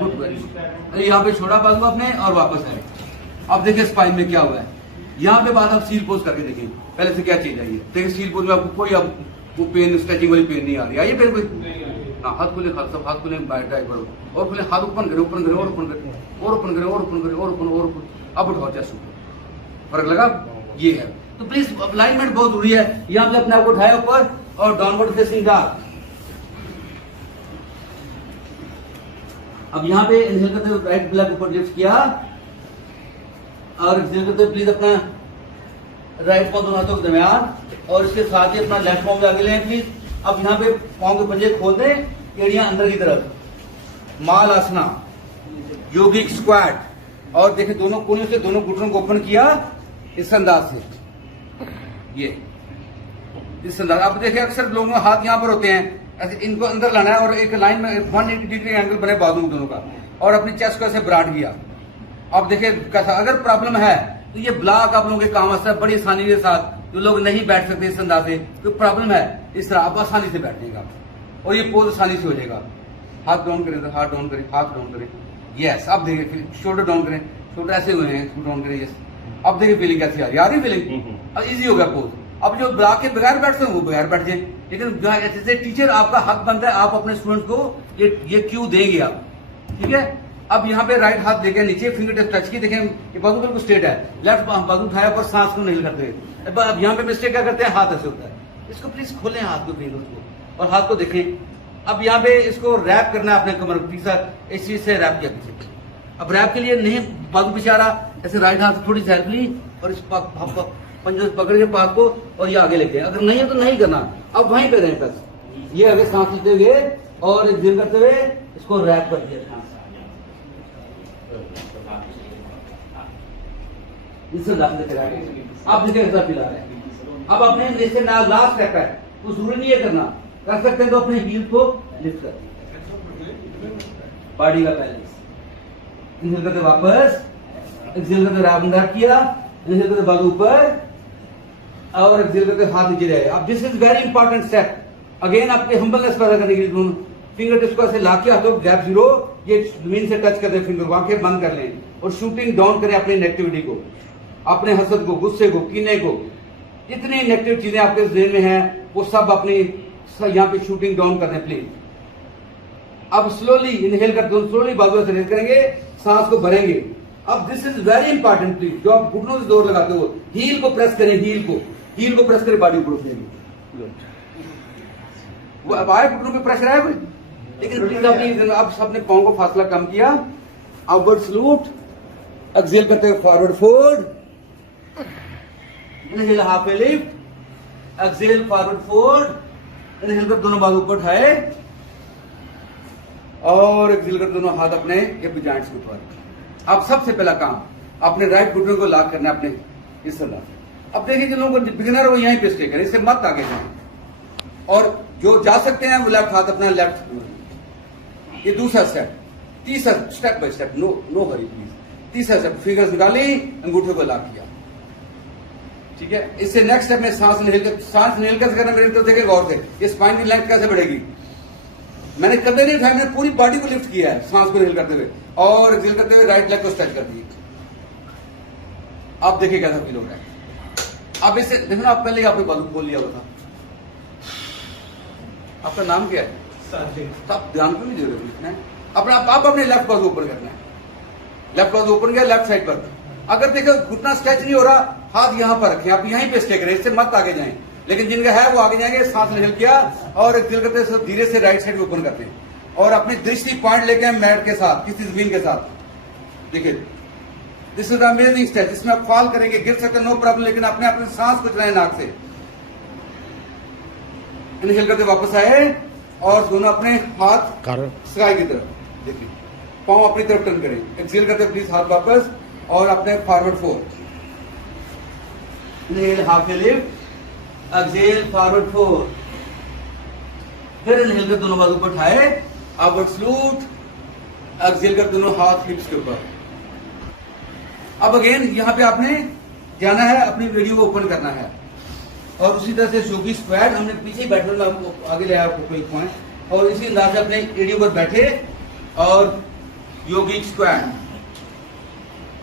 Good very good. यहाँ पे छोड़ा बाजू आपने और वापस आए. अब देखिए स्पाइन में क्या हुआ है. यहाँ पे बाद आप सील पोज करके देखें पहले से क्या चीज आई है. देखिए सील पोज में आपको कोई अब वो पेन स्ट्रेचिंग वाली पेन नहीं आ रही. आइए पेन कोई. हाथ खुले, हाथ खुले टाइप करो और खुले. हाथ ओपन करें, ओपन करें और ओपन करें और ओपन करें और ओपन करें और ओपन और ओपन. अब उठाओ चेस्ट ऊपर. फर्क लगा? ये है. तो प्लीज अलाइनमेंट बहुत जरूरी है. यहाँ पे अपने आप को उठाया ऊपर और डाउनवर्ड फेसिंग डॉग. अब यहाँ पे इनहेल करते हुए राइट ब्लैक ऊपर लिफ्ट किया और एक्सहेल करते हुए प्लीज अपना राइट पाँव दोनों हाथों के दरमियान और इसके साथ ही अपना लेफ्ट पाँव आगे लें प्लीज. अब यहाँ पे पाँव के पंजे खोल दें, एड़ियां अंदर की तरफ. माल आसना, योगिक स्क्वाट. और देखिए दोनों कोनों से दोनों घुटनों को ओपन किया इस अंदाज से. ये इस अंदाज. अब देखिए अक्सर लोगों के हाथ यहाँ पर होते हैं, ऐसे इनको अंदर लाना है और एक लाइन में 180 डिग्री एंगल बने बाजू दोनों का, और अपनी चेस्ट को ऐसे ब्राड किया। अब देखिए कैसा, अगर प्रॉब्लम है तो ये ब्लॉक आप लोगों के काम आता है बड़ी आसानी के साथ। जो लोग नहीं बैठ सकते इस अंदाज से, कोई प्रॉब्लम है, इस तरह आप आसानी से बैठ जाएगा और ये पोज आसानी से हो जाएगा। हाथ डाउन करें तो हाथ डाउन करें, हाथ डाउन करें, यस। अब देखिए फिर शोल्डर डाउन करें, शोल्डर ऐसे हुए हैं, डाउन करें, यस। अब देखिए फीलिंग कैसी आ रही है फीलिंग, अब इजी हो गया पोज। अब जो ब्लॉक के बगैर बैठते हैं वो बगैर बैठ जाए, लेकिन जैसे टीचर आपका हक बनता है आप अपने स्टूडेंट को ये क्यू देंगे आप, ठीक है। अब यहाँ पे राइट हाथ देखे नीचे, फिंगर टिप टच की, देखें ये बाजू बिल्कुल स्ट्रेट है, लेफ्ट बाजू उठाया पर सांस को नहीं करते। अब यहाँ पे मिस्टेक क्या करते हैं, हाथ ऐसे होता है। इसको प्लीज खोलें हाथ को, फिंगर्स को, और हाथ को देखें। अब यहाँ पे इसको रैप करना है अपने कमर पीछे, इस चीज से रैप किया पीछे। अब रैप के लिए नहीं बाजू पीछे आ रहा, ऐसे राइट हाथ थोड़ी सी हेल्प ली और इस पंजे पकड़ के पाक को और ये आगे लेके, अगर नहीं है तो नहीं करना। अब वहीं पे रहें बस, ये आगे सांस लेते हुए और दिल करते हुए इसको रैप कर दिया। आप देखिए कैसा फील आ रहा है। अब अपने जैसे लास्ट स्टेप है, तो जरूरी नहीं है करना, कर सकते हैं तो अपने हील को लिफ्ट कर, बॉडी का बैलेंस। इंहल करते वापस, एक्सहेल करते राउंड किया, इंहल करते बाजू ऊपर और एक्सहेल करते हाथ नीचे रहे। अब this is very important step, again आपके हम्बलनेस पैदा करने के लिए फिंगर टिप्स को ऐसे ला के हाथों गैप जीरो, ये जमीन से टच कर दे, फिंगर को आंखें बंद कर लें और शूटिंग डाउन करें अपनी नेगेटिविटी को, अपने हसद को, गुस्से को, कीने को, जितनी नेगेटिव चीजें आपके ज़हन में हैं वो सब अपनी यहाँ पे शूटिंग डाउन करने प्लीज। अब स्लोली इनहेल करते हो, स्लोली बाजू से इनहेल करेंगे, सांस को भरेंगे। अब this is very important please, जो आप घुटनों से जोर लगाते हो, हील को प्रेस करें, हील को प्रेस करें, बॉडी ऊपर उठेगी। वो अब आए घुटनों पे प्रेशर आया कोई, लेकिन प्लीज अपनी अब सबने पाँव को फासला कम किया, आउटवर्ड सलूट, एक्सहेल करते हुए forward fold, inhale half lift, exhale forward fold, inhale कर दोनों बाजू ऊपर उठाए और एक्सहेल कर दोनों हाथ अपने हिप जॉइंट्स के ऊपर। अब सबसे पहला काम अपने राइट घुटने को लॉक करना है अपने इस तरह। अब देखिए जिन लोगों को बिगिनर वो यहीं पे स्टे करें, इससे मत आगे जाए, और जो जा सकते हैं वो लेफ्ट हाथ अपना लेफ्ट। ये दूसरा स्टेप, तीसरा step by step, no hurry please. तीसरा स्टेप, फिंगर्स निकाली, अंगूठे को लॉक किया, ठीक है। इससे नेक्स्ट स्टेप में सांस निकल कर करना, मेरे देखे गौर से, ये स्पाइन की लेंथ कैसे बढ़ेगी। मैंने कदे नहीं उठाया, मैंने पूरी बॉडी को लिफ्ट किया है सांस को निकल करते हुए, और एक्सहेल करते हुए राइट लेग को स्ट्रेच कर दिए। आप देखिए कैसा फील हो रहा है। अब इससे देखो ना, आप पहले ही आपने बाजू खोल लिया हुआ था। आपका नाम क्या है? तो आप ध्यान क्यों नहीं दे रहे हो? अपना आप अपने लेफ्ट बाजू ऊपर करना है, लेफ्ट बाजू ओपन किया लेफ्ट साइड पर। अगर देखो घुटना स्ट्रेच नहीं हो रहा, हाथ यहां पर रखें, आप यहीं पे स्टे करें, इससे मत आगे जाएं। लेकिन जिनका है वो आगे जाएंगे, सांस निकल किया और दिल करते धीरे से राइट साइड ओपन करते हैं और अपनी दृष्टि पॉइंट लेके मैट के साथ, किसी जमीन के साथ। देखिए दिस इज अमेजिंग स्टेप, इसमें आप फॉल करेंगे, गिर सकते नो प्रॉब्लम, लेकिन अपने अपने सांस को चलाएं नाक से। इनहेल करते वापस आए और दोनों अपने हाथ स्काई की तरफ, देखिए पांव अपनी तरफ टर्न करें। एक्सहेल करते प्लीज हाथ वापस और अपने forward fold. Inhale half lift, exhale forward fold, फिर इनहेल कर दोनों बाजू पर उठाए, अपवर्ड सलूट, एक्सहेल कर दोनों हाथ हिप्स के ऊपर। अब अगेन यहाँ पे आपने जाना है, अपनी वीडियो को ओपन करना है और उसी तरह से योगी स्क्वाड, हमने पीछे ही बैठने में आगे ले आया आपको कोई पॉइंट, और इसी अंदाज से अपने एडियो पर बैठे और योगी स्क्वाड।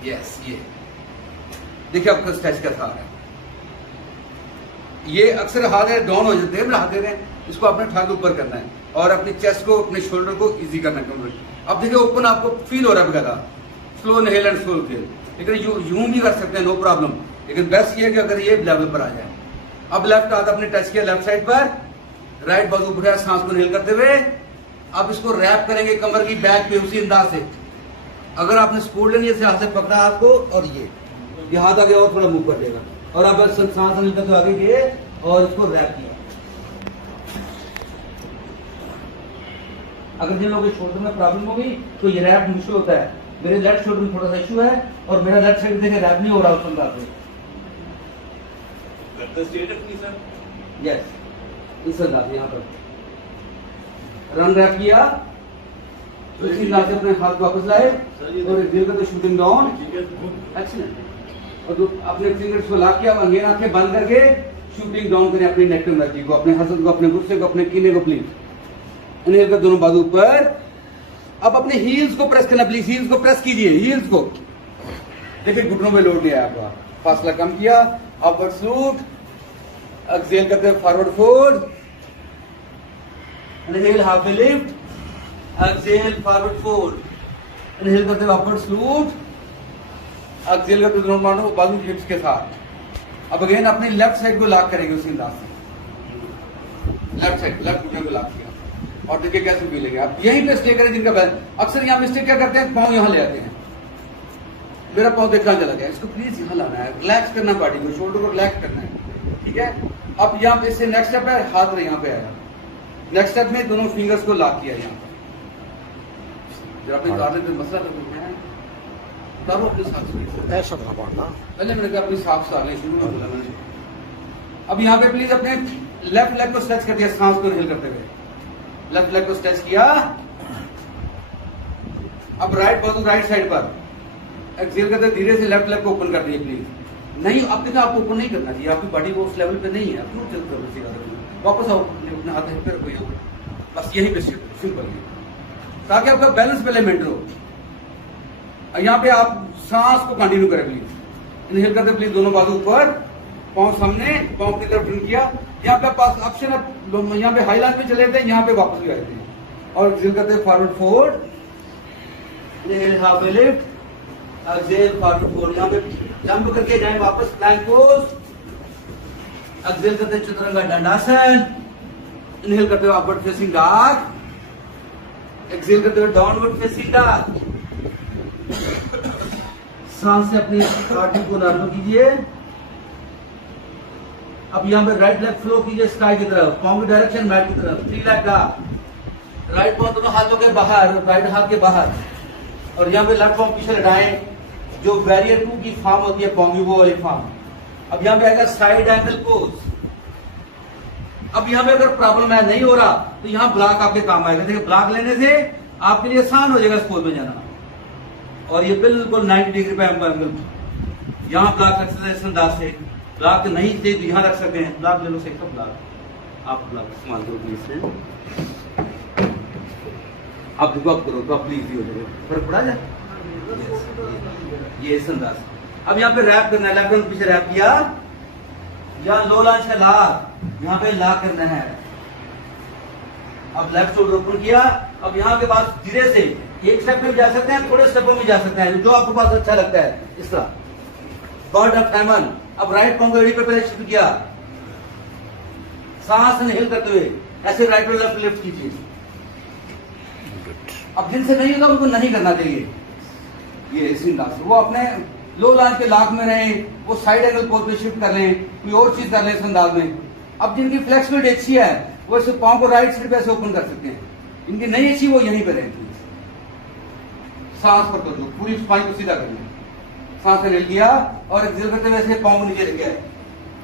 यस, ये देखिए आपका स्ट्रेच कैसा आ रहा है। ये अक्सर हाथ डाउन हो जाते हैं, हाथ दे रहे हैं, इसको आपने उठा के ऊपर करना है और अपने चेस्ट को, अपने शोल्डर को इजी करना है। अब देखिए ओपन आपको फील हो रहा है बकायदा, slow inhale and slow exhale, लेकिन यूं भी कर सकते हैं नो प्रॉब्लम, लेकिन बेस्ट ये है कि अगर ये लेवल पर आ जाए। अब लेफ्ट हाथ अपने टच किया लेफ्ट साइड पर, राइट बाजू उठाया सांस को इनहेल करते हुए। अब इसको रैप करेंगे कमर की बैक पे उसी अंदाज से। अगर आपने स्पूल नहीं ऐसे हाथ से पकड़ा हाथ को और ये हाथ आगे और थोड़ा मूव कर देगा और अब सांस निकलते हुए आगे गए और इसको रैप किया। अगर जिन लोगों के शोल्डर में प्रॉब्लम होगी तो ये रैप मुश्किल होता है। मेरे लेफ्ट शोल्डर में थोड़ा सा इशू है और मेरा लेफ्ट साइड देखे रैप नहीं हो रहा उस अंदाज से। यस, इस अंदाज यहाँ पर रन रैप किया, उसी अंदाज से अपने हाथ वापस लाए और एक्सेल करते शूटिंग डाउन। एक्सीलेंट। और अपने फिंगर्स को लॉक किया, अगेन आंखें बंद करके शूटिंग डाउन करें अपनी नेगेटिव एनर्जी को, अपने हसद को, अपने गुस्से को, अपने कीने को। प्लीज इनहेल कर दोनों बाजू ऊपर। अब अपने हील्स को प्रेस करना प्लीज, हील्स को प्रेस कीजिए, हील्स को। देखिए घुटनों पे लोड लिया आपका, फासला कम किया, अपवर्ड सलूट, एक्सेल करते हुए forward fold, inhale half lift, exhale forward fold, inhale करते हुए अपवर्ड सलूट, एक्सेल करते हुए दोनों मानो बाजू हिप्स के साथ। अब अगेन अपनी लेफ्ट साइड को लॉक करेंगे उसी अंदाज से, लेफ्ट साइड, लेफ्ट घुटने को लॉक किया और देखिए कैसे फील लेंगे। आप यहीं पे स्टे करें जिनका अक्सर यहाँ मिस्टेक क्या करते हैं, पाँव यहाँ ले आते हैं। मेरा पाँव देखना चला गया, इसको प्लीज यहाँ लाना है, रिलैक्स करना बॉडी को, शोल्डर को रिलैक्स करना है, ठीक है। अब यहाँ पे इससे नेक्स्ट स्टेप है, हाथ यहाँ पे आया, नेक्स्ट स्टेप में दोनों फिंगर्स को लॉक किया यहाँ पर। जब अपने गार्डन में मसला उतारो अपने साथ ऐसा था पड़ना। पहले मैंने कहा अपनी साफ सालें शुरू में बोला मैंने। अब यहाँ पे प्लीज अपने लेफ्ट लेग को स्ट्रेच कर दिया, सांस को इनहेल करते हुए लेफ्ट लेग को स्ट्रेच किया। अब राइट बाजू राइट साइड पर एक्सेल करते धीरे से लेफ्ट लेग को ओपन कर दिए प्लीज। नहीं अब देखा आपको ओपन नहीं करना चाहिए, आपकी बॉडी वो उस लेवल पे नहीं है, आप चल कर वापस आओ अपने हाथ पे रखो, बस यही पे सिंपल है ताकि आपका बैलेंस पहले मेंटेन हो। यहाँ पे आप सांस को कंटिन्यू करें प्लीज, इनहेल करते प्लीज दोनों बाजू ऊपर, पांव सामने, पांव की तरफ टर्न किया। यहाँ पे पास ऑप्शन है, यहाँ पे हाई लाइन में चले थे, यहाँ पे वापस भी आए थे और एक्सेल करते forward fold, inhale half lift, exhale forward fold. यहाँ पे जंप करके जाए वापस प्लैंक पोज, एक्सेल करते चतुरंगा दंडासन, इनहेल करते हुए अपवर्ड फेसिंग डॉग, एक्सेल करते हुए डाउनवर्ड फेसिंग डॉग। सांस से अपनी बॉडी को नॉर्मल कीजिए। अब यहाँ पे राइट लेग फ्लो कीजिए स्काई की तरफ, पाँव की डायरेक्शन राइट की तरफ, 3 लेग डॉग, राइट पाँव दोनों हाथों के बाहर, राइट हाथ के बाहर, और यहाँ पे लेफ्ट पाँव पीछे लटाएं, जो बैरियर 2 की फॉर्म होती है पाँव की, वो वाली फॉर्म। अब यहाँ पे आएगा साइड एंगल पोज। अब यहाँ पे अगर प्रॉब्लम है नहीं हो रहा तो यहाँ ब्लॉक आपके काम आएगा। देखिए ब्लॉक लेने से आपके लिए आसान हो जाएगा इस पोज में जाना, और ये बिल्कुल 90 डिग्री पे एंगल। यहाँ ब्लॉक रख सकते हैं इस अंदाज से, ब्लॉक नहीं चाहिए तो यहाँ रख सकते हैं, ब्लॉक ले लो से ब्लॉक, आप ब्लॉक इस्तेमाल करो प्लीज। आप देखो आप करो तो आप प्लीज हो जाएगा, फर्क पड़ा जाए ये इस अंदाज। अब यहाँ पे रैप करना है, लेफ्ट पीछे रैप किया, यहाँ लो लॉन्च का लॉक, यहाँ पे लॉक करना है। अब लेफ्ट शोल्डर ओपन किया। अब यहाँ के पास धीरे से एक स्टेप में भी जा सकते हैं, थोड़े स्टेपों में जा सकते हैं, जो आपके पास अच्छा लगता है इस तरह। Bird of diamond. अब राइट पाँव को एड़ी पे पहले शिफ्ट किया, सांस इनहेल करते हुए ऐसे राइट और लेफ्ट लिफ्ट कीजिए। अब जिनसे नहीं होगा उनको नहीं करना चाहिए, ये इसी अंदाज से वो अपने लो लॉन्च के लॉक में रहे, वो साइड एंगल पोज पे शिफ्ट कर लें, कोई और चीज कर लें इस अंदाज में। अब जिनकी फ्लेक्सिबिलिटी अच्छी है वो इस पाँव को राइट साइड पे ऐसे ओपन कर सकते हैं, इनकी नहीं अच्छी वो यहीं पे रहें। सांस पर कर दो, पूरी स्पाइन को सीधा कर लें, सांस ले लिया और एक्सेल करते हुए ऐसे पाँव को नीचे रखे,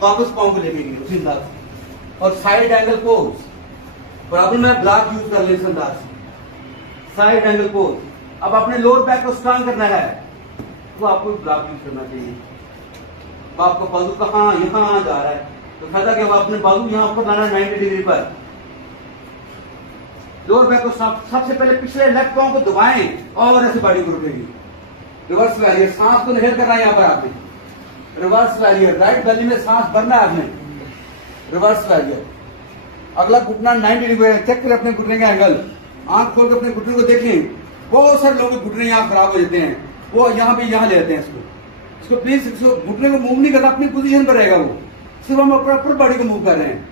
वापस पाँव को लेके गए उसी अंदाज से, और साइड एंगल पोज। प्रॉब्लम है ब्लॉक यूज कर ले इस अंदाज से, साइड एंगल पोज। अब अपने लोअर बैक को स्ट्रांग करना है तो आपको ब्लॉक यूज करना चाहिए। तो आपका बाजू कहाँ यहाँ जा रहा है तो फायदा क्या, अपने बाजू यहाँ ऊपर लाना 90 डिग्री पर। लोअर बैक को सबसे पहले पिछले लेफ्ट पाँव को दबाएं और ऐसे बॉडी को रुकेगी। रिवर्स वैरियर, सांस को इनहेल करना है यहाँ पर आपने, रिवर्स वैरियर, राइट बेली में सांस भरना है आपने, रिवर्स वैरियर। अगला घुटना 90 डिग्री, चेक करें अपने घुटने का एंगल, आंख खोल कर अपने घुटने को देखें। बहुत सारे लोगों के घुटने यहाँ खराब हो जाते हैं, वो यहाँ पे यहाँ ले आते हैं इसको प्लीज इसको घुटने को मूव नहीं करना, अपनी पोजीशन पर रहेगा वो, सिर्फ हम अपनी बॉडी को मूव कर रहे हैं।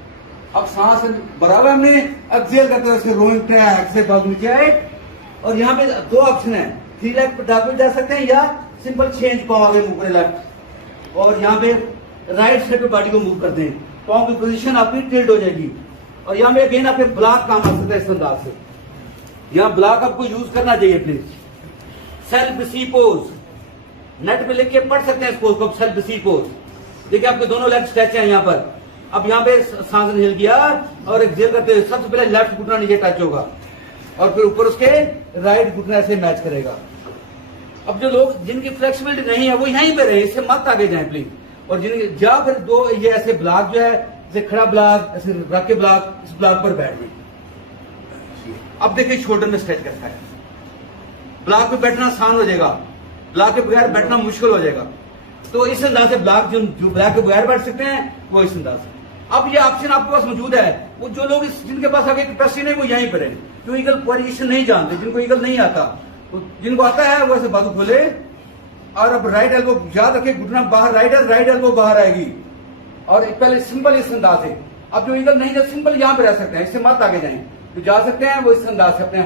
अब सांस बराबर हमने एक्सेल करते हुए रोइंग ट्रैक से बाजू नीचे आए, और यहाँ पे 2 ऑप्शन है, 3 लेग पे डबल जा सकते हैं या सिंपल चेंज पाँव आगे मूव करें लेफ्ट, और यहाँ पे राइट साइड पे बॉडी को मूव करते हैं, पाँव की पोजीशन आपकी टिल्ट हो जाएगी। और यहाँ पे अगेन आपके ब्लॉक काम आ सकता है इस अंदाज से, यहाँ ब्लॉक आपको यूज करना चाहिए please. Selfie pose, net पे लिख के पढ़ सकते हैं इस पोज को, सेल्फ सी पोज। देखिए आपके दोनों लेग स्ट्रेच हैं यहाँ पर। अब यहाँ पे सांस इनहेल किया और एक्सेल करते हुए सबसे पहले लेफ्ट घुटना नीचे टच होगा, और फिर ऊपर उसके राइट घुटना से मैच करेगा। अब जो लोग जिनकी फ्लेक्सिबिलिटी नहीं है वो यहीं पे रहे, इससे मत आगे जाएं प्लीज। और जिन या फिर दो ये ऐसे ब्लॉक जो है, जैसे खड़ा ब्लॉक, ऐसे रख के ब्लॉक, इस ब्लॉक पर बैठ जाए। अब देखिए शोल्डर में स्ट्रेच करता है, ब्लॉक पे बैठना आसान हो जाएगा, ब्लॉक के बगैर बैठना मुश्किल हो जाएगा। तो इस अंदाज से ब्लॉक जो ब्लॉक के बगैर बैठ सकते हैं वो इस अंदाज से। अब ये ऑप्शन आपके पास मौजूद है, वो जो लोग जिनके पास आगे कैपेसिटी नहीं वो यहीं पर है, जो ईगल पोजीशन नहीं जानते, जिनको ईगल नहीं आता, तो जिनको आता है वो ऐसे बाजू खोले और अब राइट एल्बो याद रखे, घुटना बाहर, राइट एल्बो बाहर आएगी और पहले सिंपल इस अंदाज से। अब जो ईगल नहीं है सिंपल यहां पे रह सकते हैं, इससे मत आगे जाएं, जो जा सकते हैं वो इस अंदाज से अपने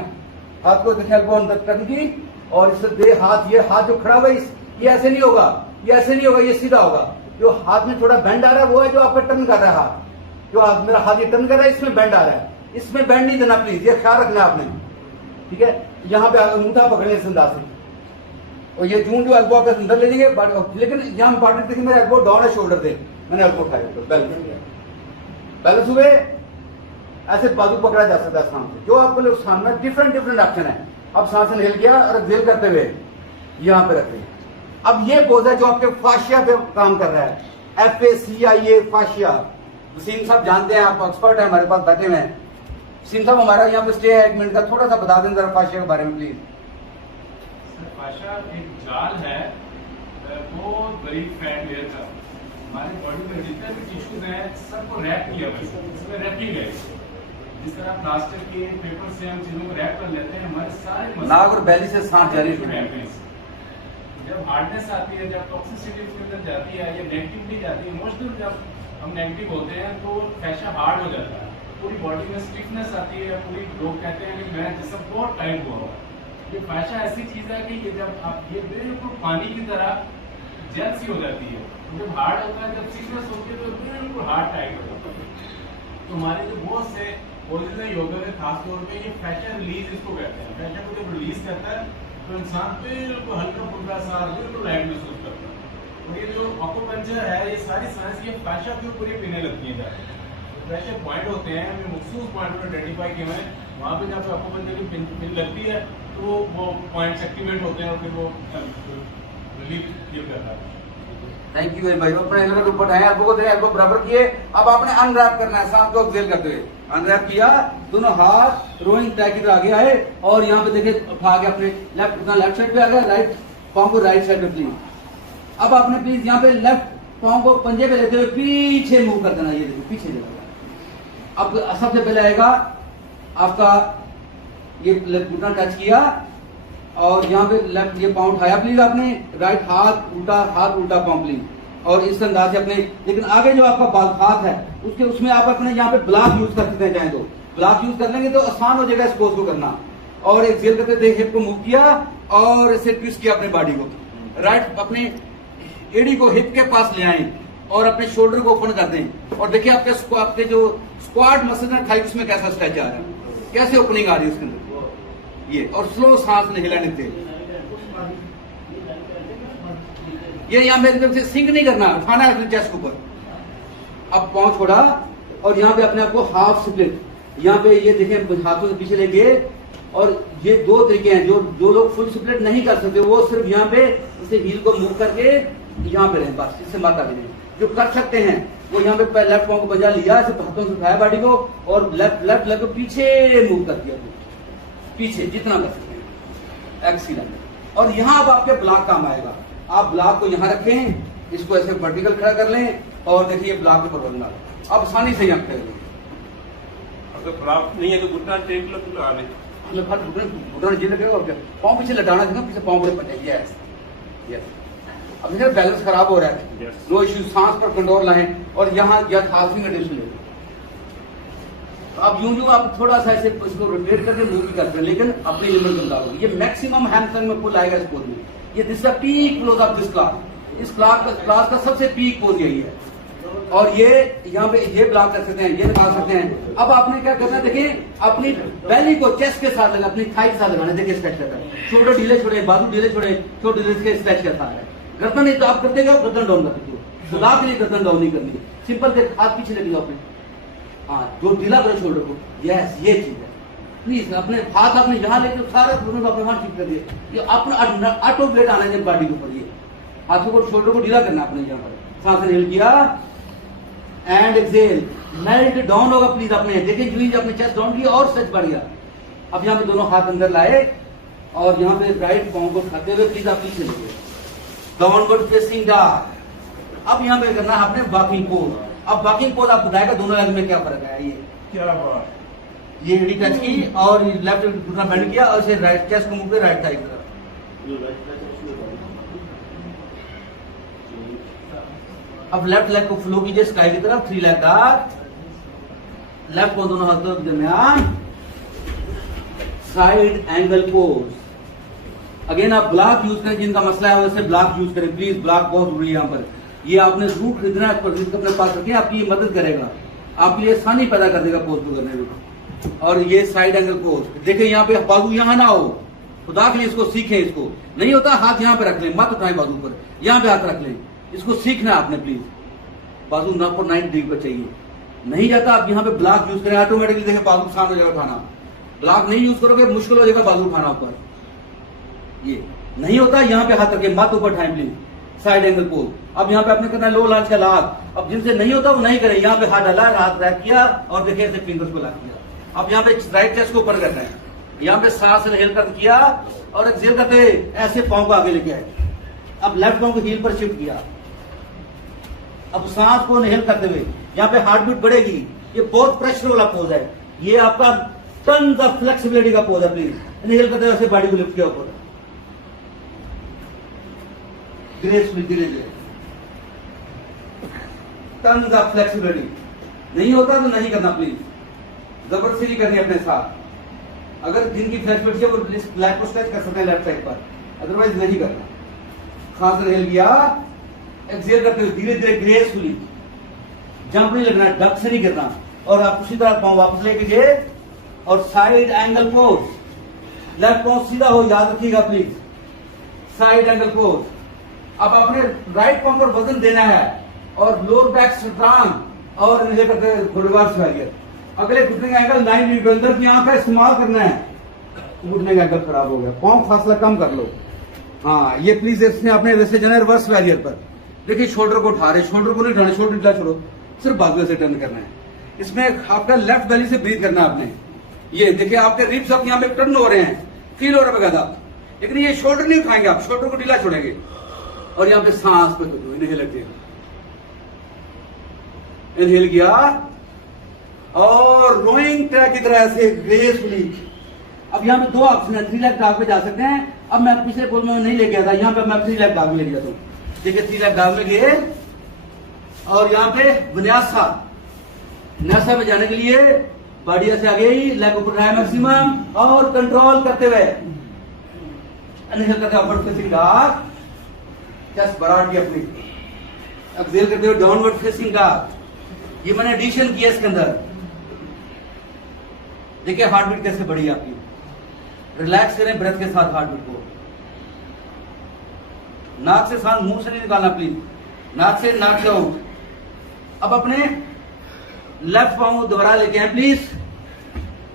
हाथ को देखें, एल्बो अंदर करने की और इससे दे हाथ, ये हाथ जो खड़ा हुआ है ये ऐसे नहीं होगा, ये ऐसे नहीं होगा, ये सीधा होगा। जो हाथ में थोड़ा बेंड आ रहा है वो है जो आपका टर्न कर रहा है हाथ, जो मेरा हाथ ये टर्न कर रहा है इसमें बेंड आ रहा है, इसमें बेंड नहीं देना प्लीज, ये ख्याल रखना आपने, ठीक है। यहाँ पे अंगूठा पकड़ने इस अंदाज से और ये जून जो एल्बो आपके अंदर ले लेंगे, लेकिन यहाँ इंपॉर्टेंट देखिए मेरा एल्बो डाउन है शोल्डर से, मैंने एल्बो उठाया, बैलेंस हुए, ऐसे बाजू पकड़ा जा सकता है सामने। जो आपको लोग सामने डिफरेंट ऑप्शन है। अब सांस हिल गया और एक्सेल करते हुए यहां पे रखें। अब ये पोज है जो आपके फाशिया पे काम कर रहा है, FACIA फाशिया। वसीम साहब जानते हैं, आप एक्सपर्ट है, हमारे पास बैठे हुए हैं। वसीम साहब हमारा यहाँ पे स्टे है 1 मिनट का, थोड़ा सा बता दें जरा फाशिया के बारे में प्लीज। फाशिया एक जाल है, वो बड़ी फैट लेयर का हमारे बॉडी में जितने भी टिश्यूज हैं सबको रैप किया हुआ है, इसमें रैपिंग है। जिस तरह प्लास्टिक के पेपर से हम चीजों को रैप कर लेते हैं, हमारे सारे नाक और बैली से सांस जारी है। जब हार्डनेस आती है, जब टॉक्सिसिटी उसके अंदर जाती है या नेगेटिविटी जाती है, इमोशनल जब हम नेगेटिव होते हैं तो फैशिया हार्ड हो जाता है, पूरी बॉडी में स्टिफनेस आती है, पूरी लोग कहते हैं कि मेरा जिस्म बहुत टाइट हुआ हुआ। ये फैशिया ऐसी चीज है कि ये जब आप ये बिल्कुल पानी की तरह जेल सी हो जाती है, जब हार्ड होता है, जब स्टिफनेस होती है तो बिल्कुल हार्ड टाइट हो जाता है। तो हमारे जो बहुत से ओरिजिनल योगा में खास तौर पे ये फैशिया रिलीज इसको कहते हैं। फैशिया को जब रिलीज करता है तो इंसान बिल्कुल हल्का फुल्का सा बिल्कुल लाइट महसूस करता है। और ये जो एक्यूपंक्चर है, ये सारी साइंस ये फैशिया के ऊपर ही पिने लगती है। फैशिया पॉइंट होते हैं, हमें मखसूस पॉइंट पर आइडेंटिफाई किए हैं, वहाँ पे जब एक्यूपंक्चर की पिन लगती है तो वो पॉइंट्स एक्टिवेट होते हैं और फिर वो रिलीफ गिव करता है। थैंक यू भाई। अपने एल्बो ऊपर उठाए, एल्बो को एल्बो बराबर किए। अब आपने अनरैप करना है, सांप को एक्सेल करते हुए अनरैप किया, दोनों हाथ रोइंग ट्रैक की तरह आगे आए और यहाँ पे देखिए उठा के अपने लेफ्ट साइड पे आ गया, राइट पाँव को राइट साइड पे प्लीज। अब आपने प्लीज यहाँ पे लेफ्ट पाँव को पंजे पे लेते हुए पीछे मूव कर देना, ये देखिए पीछे जाएगा। अब सबसे पहले आएगा आपका ये घुटना टच किया और यहाँ पे लेफ्ट ये पाँव उठाया प्लीज आपने, राइट हाथ उल्टा पाँव प्लीज, और इस अंदाज से अपने, लेकिन आगे जो आपका बाल हाथ है उसके उसमें आप अपने यहाँ पे ब्लॉक यूज कर सकते हैं, चाहे तो ब्लॉक यूज कर लेंगे तो आसान हो जाएगा इस पोज को करना। और एक जेल करते थे, हिप को मूव किया और इसे ट्विस्ट किया अपने बॉडी को, राइट अपने एडी को हिप के पास ले आए और अपने शोल्डर को ओपन कर दें और देखिए आपके जो स्क्वाट मसल है थाइस में कैसा स्ट्रेच आ रहा है, कैसे ओपनिंग आ रही है उसके अंदर ये, और स्लो सांस नहीं हिलाने थे। ये यहाँ मेरी तरफ से सिंक नहीं करना, उठाना है अपने चेस्ट के ऊपर। अब पाँव छोड़ा और यहाँ पे अपने आप को हाफ स्प्लिट, यहाँ पे ये देखें हाथों से पीछे लेके, और ये 2 तरीके हैं। जो लोग फुल स्प्लिट नहीं कर सकते वो सिर्फ यहाँ पे इसे हील को मूव करके यहाँ पे रहें, बस इससे माता दें। जो कर सकते हैं वो यहाँ पे लेफ्ट पाँव को बजा लिया, इसे हाथों से उठाया बॉडी को और लेफ्ट लेग को पीछे मूव कर दिया, पीछे जितना कर सकते हैं, एक्सीलेंट। और यहाँ अब आपके ब्लॉक काम आएगा। आप ब्लॉक को यहाँ रखें, इसको ऐसे वर्टिकल खड़ा कर लें और देखिए ब्लॉक के ऊपर बनना, अब आसानी से यहाँ पे अगर ब्लॉक नहीं है तो घुटना टेक लगा लें, घुटना जी लगेगा और क्या, पाँव पीछे लटाना था ना, पीछे पाँव बड़े पटे। Yes yes. अब देखिए बैलेंस खराब हो रहा है, नो इश्यू, सांस पर कंट्रोल लाएं और यहाँ या हाथ में टेंशन ले। अब यूं आप थोड़ा सा ऐसे इसको रोटेट करके मूव भी करते हैं, लेकिन अपनी लिमिट के मुताबिक। ये मैक्सिमम हैमस्ट्रिंग में पुल आएगा इस पोज में। ये this the peak pose of this class. इस क्लास का सबसे पीक पोज यही है। और ये यहाँ पे ये ब्लॉक कर सकते हैं, ये निकाल सकते हैं। अब आपने क्या करना है, देखिए अपनी बैली को चेस्ट के साथ लगाना, अपनी थाई के साथ लगाना। देखिए स्ट्रेच करता है, शोल्डर ढीले छोड़े, बाजू ढीले छोड़े, शोल्डर ढीले के स्ट्रेच के साथ है। गर्दन नहीं तो आप करते जाओ, गर्दन डाउन करते हो, ब्लॉक के लिए गर्दन डाउन नहीं करनी, सिंपल से हाथ पीछे लगे जाओ अपने, हाँ जो ढीला करो शोल्डर को। यस ये चीज है, प्लीज अपने हाथ आपने यहाँ लेके सारे घुटनों को अपने हाथ ठीक कर दिए, ये अपना ऑटो वेट आना है बॉडी के ऊपर, ये हाथों को शोल्डर को ढीला करना आपने यहाँ पर, सांस इनहेल किया एंड एक्सहेल, मेल्ट डाउन होगा प्लीज आपने, देखिए जो आपने चेस्ट डाउन किया और सच बढ़ गया। अब यहाँ पे दोनों हाथ अंदर लाए और यहाँ पे राइट पाँव को खाते हुए प्लीज आप पीछे लेंगे, डाउनवर्ड फेसिंग डॉग। अब यहाँ पे करना है आपने वॉकिंग पोज। अब वॉकिंग पोज आप बताएगा दोनों लेग में क्या फर्क है। ये क्या बात, ये एडी टच की और लेफ्ट घुटना बेंड किया और इसे राइट चेस्ट को मूव पे राइट साइड तरफ। अब लेफ्ट लेग को फ्लो कीजिए स्काई की तरफ, 3 लेग डॉग, लेफ्ट को दोनों हाथों के दरमियान, साइड एंगल पोज। अगेन आप ब्लॉक यूज करें, जिनका मसला है वैसे ब्लॉक यूज करें प्लीज, ब्लॉक बहुत जरूरी है यहाँ पर। ये आपने जरूर खरीदना है, अपने पास रखिए, आपकी ये मदद करेगा, आपके लिए आसानी पैदा कर देगा पोज को करने में। और ये साइड एंगल पोज, देखिए यहाँ पे बाजू यहाँ ना हो, खुदा के लिए इसको सीखें, इसको नहीं होता हाथ यहाँ पे रख लें, मत उठाएं बाजू पर, यहाँ पे हाथ रख लें, इसको सीखना आपने प्लीज। बाजू ना पर 90 डिग्री पर चाहिए, नहीं जाता आप यहाँ पे ब्लॉक यूज करें, ऑटोमेटिकली देखिए बाजू आसान हो जाएगा उठाना। ब्लॉक नहीं यूज करोगे मुश्किल हो जाएगा बाजू उठाना ऊपर, ये नहीं होता, यहाँ पे हाथ रखे, मत ऊपर उठाएं प्लीज, साइड एंगल पोज। अब यहाँ पे आपने करना है लो लॉन्च का लाभ, अब जिनसे नहीं होता वो नहीं करें, यहाँ पे हाथ डाला, हाथ रैक किया और देखिए ऐसे फिंगर्स को लॉक किया। अब यहाँ पे राइट चेस्ट को ऊपर करना है, यहाँ पे सांस इनहेल कर किया और एक्सहेल करते ऐसे पांव को आगे लेके आए। अब लेफ्ट पांव को हील पर शिफ्ट किया, अब सांस को इनहेल करते हुए यहाँ पे हार्ट बीट बढ़ेगी, ये बहुत प्रेशर वाला पोज है, ये आपका टन्स ऑफ फ्लेक्सिबिलिटी का पोज है। प्लीज इनहेल करते हुए ऐसे बॉडी को लिफ्ट किया ऊपर, ग्रेसफुली धीरे धीरे, टन्स ऑफ फ्लेक्सिबिलिटी। नहीं होता तो नहीं करना प्लीज, जबरदस्ती नहीं करनी अपने साथ। अगर जिनकी फ्लेक्सिबिलिटी है वो लेग को स्ट्रेच कर सकते हैं लेफ्ट साइड पर, अदरवाइज नहीं करना। सांस इनहेल किया, एक्सहेल करते हुए धीरे धीरे ग्रेसफुली, जंप नहीं लगना, डक से नहीं करना, और आप उसी तरह पांव वापस ले कीजिए और साइड एंगल पोज, लेफ्ट पांव सीधा हो, याद रखिएगा प्लीज, साइड एंगल पोज। अब आपने राइट पांव पर वजन देना है और लोअर बैक स्ट्रांग और नीचे करते हुए रिवर्स वालियर। अगले घुटने का एंगल 9 डिग्री अंदर की आंख का इस्तेमाल करना है, घुटने का एंगल खराब हो गया, पांव फासला कम कर लो। हाँ ये प्लीज इसने आपने वैसे जाना है रिवर्स वालियर पर, देखिए शोल्डर को उठा रहे, शोल्डर को नहीं उठाना, शोल्डर ढीला छोड़ो, सिर्फ बाजू से टर्न करना है। इसमें आपका लेफ्ट बेली से ब्रीथ करना है आपने, ये देखिए आपके रिब्स अब यहाँ पे टर्न हो रहे हैं, फील हो रहा है बकायदा, लेकिन ये शोल्डर नहीं उठाएंगे आप, शोल्डर को ढीला छोड़ेंगे और यहाँ पे सांस पे इनहेल किया, इनहेल किया और रोइंग ट्रैक की तरह से ग्रेसफुली। अब यहाँ पे 2 ऑप्शन है, 3 लेग डॉग पे जा सकते हैं। अब मैं पिछले पोज में नहीं ले गया था, यहाँ पे मैं 3 लेग डॉग में ले गया था, देखिए 3 लेग डॉग में गए और यहाँ पे विन्यासा, विन्यासा में जाने के लिए बॉडी ऐसे आ गई, लेग ऊपर रहा मैक्सिमम और कंट्रोल करते हुए इनहेल करते हुए अपवर्ड फेसिंग डॉग, चेस्ट बढ़ा दी अपनी, एक्सहेल करते हुए डाउनवर्ड फेसिंग डॉग। ये मैंने एडिशन किया इसके अंदर, देखिए हार्ट बीट कैसे बढ़ी आपकी, रिलैक्स करें ब्रेथ के साथ हार्ट बीट को, नाक से सांस मुंह से नहीं निकालना प्लीज, नाक से नाक से आउट। अब अपने लेफ्ट पांव दोबारा लेके आए प्लीज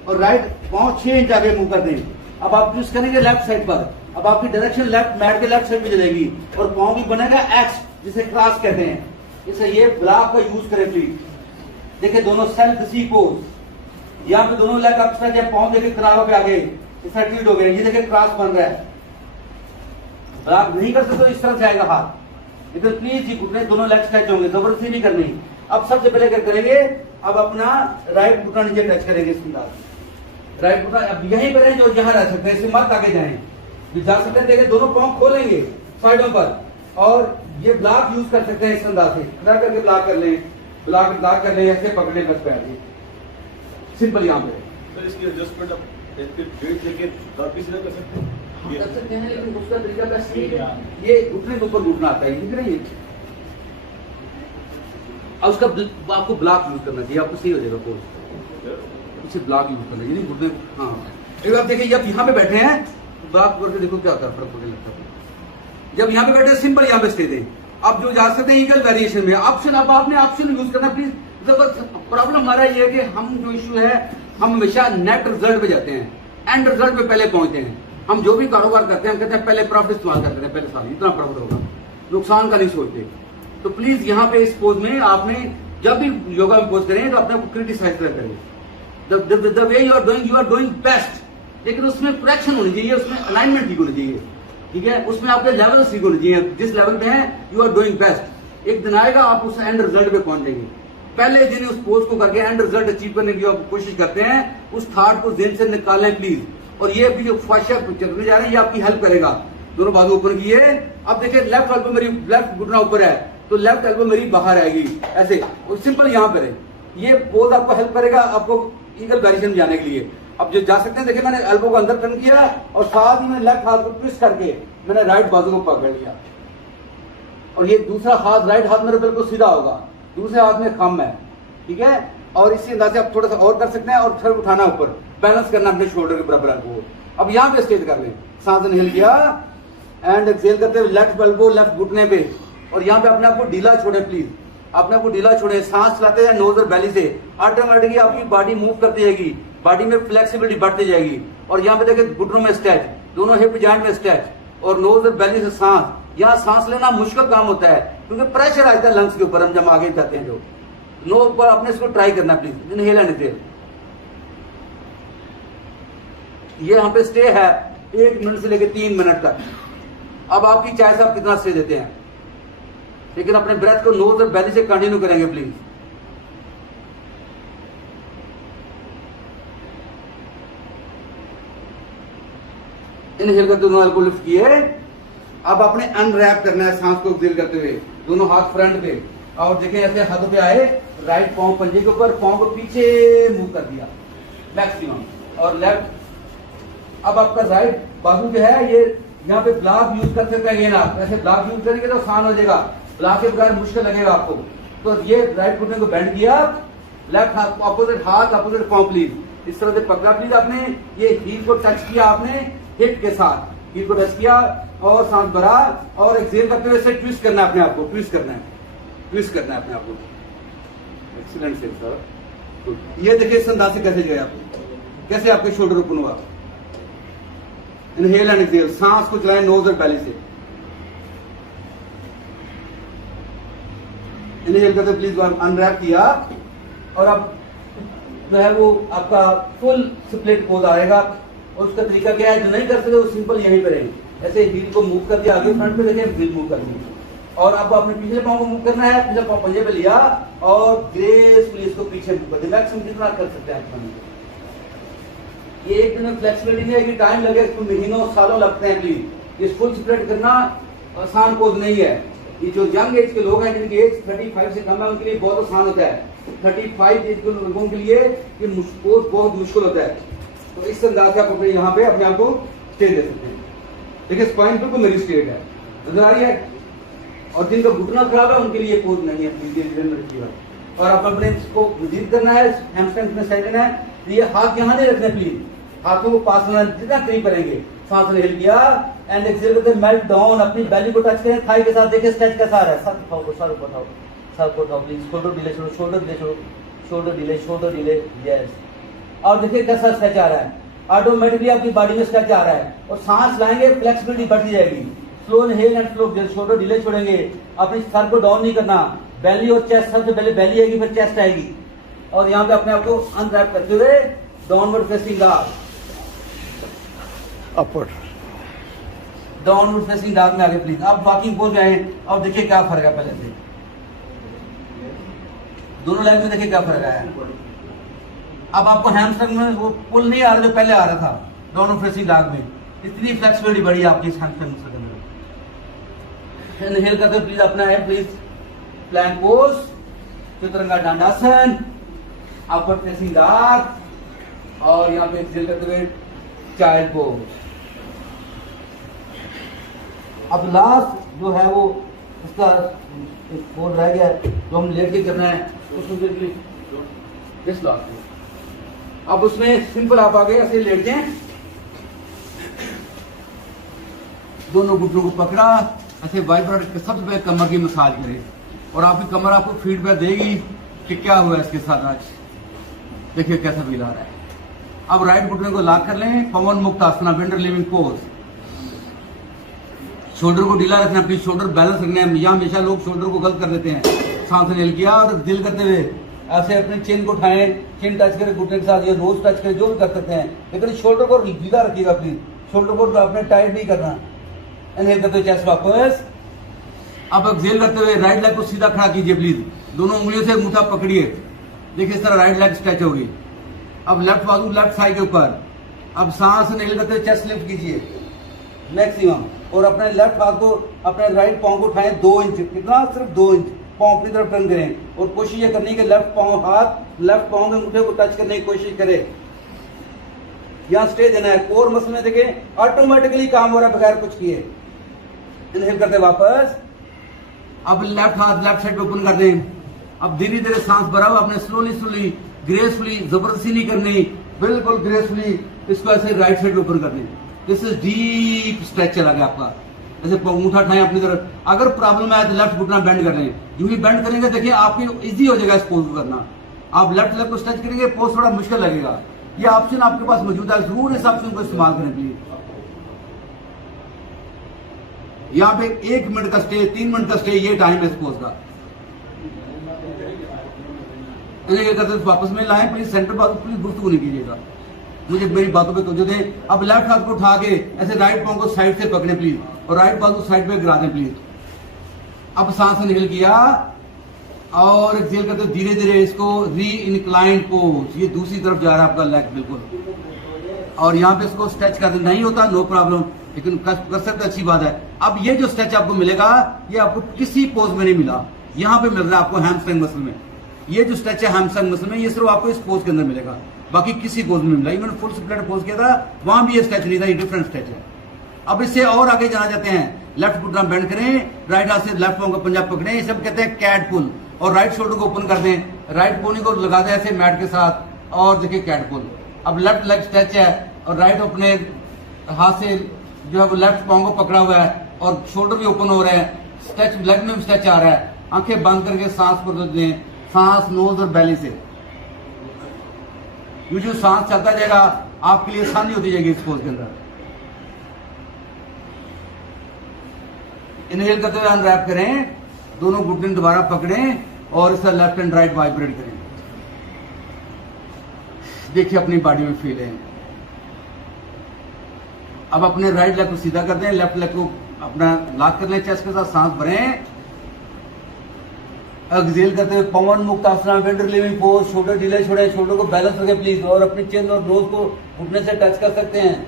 और राइट पांव 6 इंच आगे मूव कर दें। अब आप यूज करेंगे लेफ्ट साइड पर, अब आपकी डायरेक्शन लेफ्ट मैट के लेफ्ट साइड में चलेगी और पांव भी बनेगा एक्स, जिसे क्रॉस कहते हैं, इसे ये ब्लॉक का यूज करें प्लीज। देखिए दोनों सेल्फ सी पोज, यहाँ पे दोनों लेग अक्सर जब पांव देखिए किनारों पे आगे इस तरह टिल्ट हो गए, ये देखिए क्रॉस बन रहा है, ब्लॉक नहीं कर सकते तो इस तरह से आएगा हाथ, लेकिन प्लीज ये घुटने दोनों लेग स्ट्रेच होंगे, जबरदस्ती नहीं करनी। अब सबसे पहले क्या करेंगे, अब अपना राइट घुटना नीचे टच करेंगे, इस अंदाज राइट घुटना अब यहीं पर है जो यहाँ रह सकते हैं, इसे मत आगे जाएं, जा सकते हैं, देखिए दोनों पांव खोलेंगे साइडों पर और ये ब्लॉक यूज कर सकते हैं, इस अंदाज से खड़ा करके ब्लॉक कर लें, ब्लॉक कर लें, ऐसे पकड़े बस पैर, सिंपल यहाँ पे। सर इसकी एडजस्टमेंट आप वेट लेके काफी सीधा कर सकते हैं, कर सकते हैं, लेकिन उसका तरीका बस ये घुटने के ऊपर घुटना आता है, दिख रही है, और उसका आपको ब्लॉक यूज करना चाहिए, आपको सही हो जाएगा पोज, उसे ब्लॉक यूज करना चाहिए घुटने। हाँ एक बार देखिए, जब यहाँ पे बैठे हैं ब्लॉक करके देखो क्या होता है, फर्क पड़ने लगता है। जब यहाँ पे बैठे सिंपल यहाँ पे स्टे दें, आप जो जा सकते हैं ईगल वेरिएशन में ऑप्शन, अब आपने ऑप्शन यूज करना प्लीज। प्रॉब्लम हमारा ये है कि हम जो इशू है हम हमेशा नेट रिजल्ट पे जाते हैं, एंड रिजल्ट पे पहले पहुंचते हैं। हम जो भी कारोबार करते हैं हम कहते हैं पहले प्रॉफिट इस्तेमाल करते हैं, पहले साल इतना प्रॉफिट होगा, नुकसान का नहीं सोचते। तो प्लीज यहाँ पे इस पोज में आपने जब भी योगा में पोज करें तो अपने को क्रिटिसाइज करें। The way you are doing best, लेकिन उसमें करेक्शन होनी चाहिए, उसमें अलाइनमेंट ठीक होनी चाहिए, ठीक है। उसमें आपके लेवल ठीक होने चाहिए, जिस लेवल पे हैं यू आर डूइंग बेस्ट। एक दिन आएगा आप उस एंड रिजल्ट पे पहुंच जाएंगे। पहले दिन उस पोज को करके एंड रिजल्ट अचीव करने की आप कोशिश करते हैं, उस थॉट को जेन से निकालें प्लीज। और ये अभी जो ख्वाहिशा चलने जा रहे हैं ये आपकी हेल्प करेगा। दोनों बाजू ऊपर किए, अब देखिए लेफ्ट एल्बो मेरी, लेफ्ट घुटना ऊपर है तो लेफ्ट एल्बो मेरी बाहर आएगी ऐसे, और सिंपल यहाँ पर है। ये पोज आपको हेल्प करेगा आपको ईगल वेरिएशन में जाने के लिए। अब जो जा सकते हैं, देखिए मैंने एल्बो को अंदर टर्न किया और साथ ही मैंने लेफ्ट हाथ को ट्विस्ट करके मैंने राइट बाजू को पकड़ लिया, और ये दूसरा हाथ, राइट हाथ मेरे बिल्कुल सीधा होगा, दूसरे हाथ में खम है, ठीक है। और इसी अंदाज से आप थोड़ा सा और कर सकते हैं, और फिर उठाना ऊपर, बैलेंस करना अपने शोल्डर के बराबर को। अब यहाँ पे स्ट्रेट कर लें, सांस इनहेल किया एंड एक्सहेल करते हुए लेफ्ट एल्बो लेफ्ट घुटने पे, और यहाँ पे अपने आप को ढीला छोड़े प्लीज, अपने आप को ढीला छोड़े। सांस चलाते हैं नोज और बेली से, ऑटोमेटिकली आपकी बॉडी मूव करती जाएगी, बॉडी में फ्लेक्सिबिलिटी बढ़ती जाएगी। और यहाँ पे देखिए घुटनों में स्ट्रेच, दोनों हिप जॉइंट में स्ट्रेच, और नोज और बेली से सांस। यहाँ सांस लेना मुश्किल काम होता है क्योंकि प्रेशर आता है लंग्स के ऊपर, हम जब आगे जाते हैं जो नो पर अपने इसको ट्राई करना प्लीज। इनहेल एंड एक्सहेल, ये यहाँ पे स्टे है 1 मिनट से लेकर 3 मिनट तक। अब आपकी चाय से आप कितना स्टे देते हैं, लेकिन अपने ब्रेथ को नोज और बेली से कंटिन्यू करेंगे प्लीज। इनहेल करते दोनों एल्बो लिफ्ट किए। अब आपने अनरैप करना है सांस को एक्सहेल करते हुए, दोनों हाथ फ्रंट पे, और देखें ऐसे हाथों पे आए, राइट पांव पंजे के ऊपर, पांव को पीछे मूव कर दिया मैक्सिमम, और लेफ्ट। अब आपका राइट बाजू जो है ये यहाँ पे ब्लॉक यूज कर सकते हैं, आप ऐसे ब्लॉक यूज करेंगे तो आसान हो जाएगा, ब्लॉक के बगैर मुश्किल लगेगा आपको। तो ये राइट घुटने को बेंड किया, लेफ्ट हाथ हाथ अपोजिट पांव प्लीज, इस तरह से पकड़ा प्लीज आपने। ये हील को टच किया आपने हिप के साथ, हील को टच किया और सांस भरा, और एक्सहेल करते हुए ट्विस्ट करना है अपने आप को, ट्विस्ट करना है, ट्विस्ट करना है अपने आप को। एक्सीलेंट से सर, गुड। ये देखिए इस अंदाज से कैसे गए आप, कैसे आपके शोल्डर ओपन हुआ। इनहेल एंड एक्सहेल, सांस को चलाएं नोज और बेली से। इनहेल करते प्लीज अनरैप किया, और अब जो है वो आपका फुल स्प्लिट पोज आएगा। और उसका तरीका क्या है, जो नहीं कर सकते वो सिंपल यहीं पर है, ऐसे हील को मूव कर दिया आगे फ्रंट पे, देखिए व्हील मूव कर दी, और अब आपने पिछले पांव को मूव करना है, पिछले पांव पंजे पे लिया और ग्रेसफुली इसको पीछे मूव कर दिया। मैक्सिमम जितना कर सकते हैं आप। ये एक दिन में फ्लेक्सिबिलिटी नहीं है कि टाइम लगे, इसको महीनों सालों लगते हैं प्लीज। ये फुल स्प्रेड करना आसान पोज नहीं है। ये जो यंग एज के लोग हैं जिनकी एज 35 से कम है उनके लिए बहुत आसान होता है, 35 एज के लोगों के लिए ये पोज बहुत मुश्किल होता है। तो इस अंदाज से आप अपने यहाँ पे अपने आप को स्टे दे सकते हैं। देखिए स्पाइन बिल्कुल मेरी स्ट्रेट है, नजर आ रही है, और जिनका घुटना खराब है उनके लिए पोज नहीं है। और आप अपने इसको मजीद करना है, हैमस्ट्रिंग में सेट है, ये हाथ यहाँ नहीं रखने प्लीज, हाथों को पास में जितना करीब करेंगे। सांस इनहेल किया एंड एक्सहेल करते मेल्ट डाउन, अपनी बेली को टच करें थाई के साथ, देखिए स्ट्रेच कैसा आ रहा है। सर उठाओ, सर उठाओ, सर उठाओ प्लीज, शोल्डर डिले छोड़ो, शोल्डर डिले छोड़ो, shoulder delay, shoulder delay, yes. और देखिए कैसा स्ट्रेच आ रहा है, ऑटोमेटिकली आपकी बॉडी में स्ट्रेच आ रहा है, और सांस लाएंगे फ्लेक्सिबिलिटी बढ़ती जाएगी। Slow inhale and slow, shoulder delay छोड़ेंगे, अपनी सर को डाउन नहीं करना, बेली और चेस्ट, सबसे पहले बेली आएगी फिर चेस्ट आएगी, और यहाँ पे अपने आप को अनरैप करते हुए downward facing dog, upward downward facing dog में आगे प्लीज। अब वॉकिंग पोज में आए, अब देखिए क्या फर्क है पहले से, दोनों लेग में देखिए क्या फर्क है। अब आपको हैमस्ट्रिंग में वो पुल नहीं आ रहा जो पहले आ रहा था डाउनवर्ड फेसिंग डॉग में, इतनी फ्लेक्सिबिलिटी बढ़ी आपकी हैमस्ट्रिंग में। इनहेल करते प्लीज अपना है please plank pose, Chaturanga Dandasana, upward facing dog, और यहाँ पे एक्सहेल करते हुए चाइल्ड पोज। अब लास्ट जो है वो उसका एक पोज रह गया जो हम लेट के करना है, उसमें इस लास्ट में। अब उसमें सिंपल आप आगे ऐसे लेट जाएं, दोनों घुटनों को पकड़ा ऐसे वाइब्रेट, सबसे पहले कमर की मसाज करें, और आपकी कमर आपको फीडबैक देगी कि क्या हुआ है इसके साथ आज। देखिए कैसा फील आ रहा है। अब राइट घुटने को लॉक कर लें, पवन मुक्त आसना, विंड रिलीविंग पोज। शोल्डर को ढीला रखना प्लीज, शोल्डर बैलेंस रखना है। यहाँ हमेशा लोग शोल्डर को गलत कर देते हैं। सांस इनहेल किया और दिल करते हुए ऐसे अपनी चिन को उठाएं, चिन टच करें घुटने के साथ, या रोज टच करें, जो भी कर सकते हैं, लेकिन शोल्डर को ढीला रखिएगा प्लीज, शोल्डर को आपने टाइट नहीं करना। इनहेल करते हुए चेस्ट वापस। अब एक्सहेल करते हुए राइट लेग को सीधा खड़ा कीजिए प्लीज, दोनों उंगलियों से अंगूठा पकड़िए, देखिए इस तरह राइट लेग स्ट्रेच होगी। अब लेफ्ट बाजू लेफ्ट साइड के ऊपर, अब सांस इनहेल करते हुए चेस्ट लिफ्ट कीजिए मैक्सिमम, और अपने लेफ्ट हाथ को अपने राइट पांव को उठाएं 2 इंच, कितना, सिर्फ 2 इंच पांव अपनी तरफ टर्न करें, और कोशिश ये करनी है कि लेफ्ट पांव हाथ लेफ्ट पांव के अंगूठे को टच करने की कोशिश करें। यहाँ स्टे देना है, कोर मसल में देखें ऑटोमेटिकली काम हो रहा है बगैर कुछ किए। इनहेल करते वापस। अब लेफ्ट हाथ लेफ्ट साइड पे ओपन कर दें। अब धीरे धीरे सांस भरा हुआ, अपने स्लोली ग्रेसफुली, जबरदस्ती नहीं करनी, बिल्कुल ग्रेसफुली इसको ऐसे राइट साइड पे ओपन कर दें। दिस इज डीप स्ट्रेच चला गया आपका। ऐसे अंगूठा उठाएं अपनी तरफ। अगर प्रॉब्लम है तो लेफ्ट घुटना बेंड कर लें, यूं ही बेंड करेंगे देखिए आपकी इजी हो जाएगा इस पोज को करना। आप लेफ्ट लेग को स्ट्रेच करेंगे, पोज थोड़ा मुश्किल लगेगा। ये ऑप्शन आपके पास मौजूद है, जरूर इस ऑप्शन को इस्तेमाल करें प्लीज। यहाँ पे 1 मिनट का स्टे, 3 मिनट का स्टे, ये टाइम है इस पोज का। इन्हें करते वापस में लाएं प्लीज, सेंटर बाजू प्लीज गुफ्तगू नहीं कीजिएगा, मुझे मेरी बातों पे तवज्जो दें। अब लेफ्ट हाथ को उठा के ऐसे राइट पांव को साइड से पकड़े प्लीज, और राइट बाजू साइड पे गिरा दें प्लीज। अब सांस इनहेल किया और एक्सहेल करते धीरे धीरे इसको री इंक्लाइंड पोज, ये दूसरी तरफ जा रहा है आपका लेग बिल्कुल, और यहाँ पे इसको स्ट्रेच कर नहीं होता नो प्रॉब्लम, लेकिन कर सकते अच्छी बात है। अब ये जो स्ट्रेच आपको मिलेगा ये आपको किसी पोज में नहीं मिला, यहाँ पे मिल रहा है आपको हैमस्ट्रिंग मसल में। ये जो स्ट्रेच है हैमस्ट्रिंग मसल में, ये सिर्फ आपको इस पोज के अंदर मिलेगा, बाकी किसी पोज में मिला। इवन फुल स्प्लिट पोज किया था वहां भी ये स्ट्रेच नहीं था, ये डिफरेंट स्ट्रेच है। अब इससे और आगे जाना चाहते हैं, लेफ्ट घुटना बेंड करें, राइट हाथ से लेफ्ट पांव का पंजा पकड़ें, ये सब कहते हैं कैट पुल, और राइट शोल्डर को ओपन कर दें, राइट पोनी को लगा दें ऐसे मैट के साथ, और देखिए कैट पुल। अब लेफ्ट लेग स्ट्रेच है और राइट अपने हाथ से जो है वो लेफ्ट पांव को पकड़ा हुआ है, और शोल्डर भी ओपन हो रहे हैं, स्ट्रेच लेग में भी स्ट्रेच आ रहा है। आंखें बंद करके सांस को दें, सांस नोज और बैली से। ये जो सांस चलता जाएगा आपके लिए आसानी होती जाएगी इस पोज के अंदर। इनहेल करते हुए अनरैप करें, दोनों घुटने दोबारा पकड़ें और इसका लेफ्ट एंड राइट वाइब्रेट करें। देखिए अपनी बॉडी में फील है। अब अपने राइट लेग को सीधा कर दें, लेफ्ट लेग को अपना लॉक कर लें, चेस्ट के साथ सांस भरें। एक्सहेल करते हुए पवन मुक्त आसना, विंड रिलीविंग पोज, शोल्डर ढीले छोड़े, शोल्डर को बैलेंस रखें प्लीज, और अपनी चिन और नोज को घुटने से टच कर सकते हैं।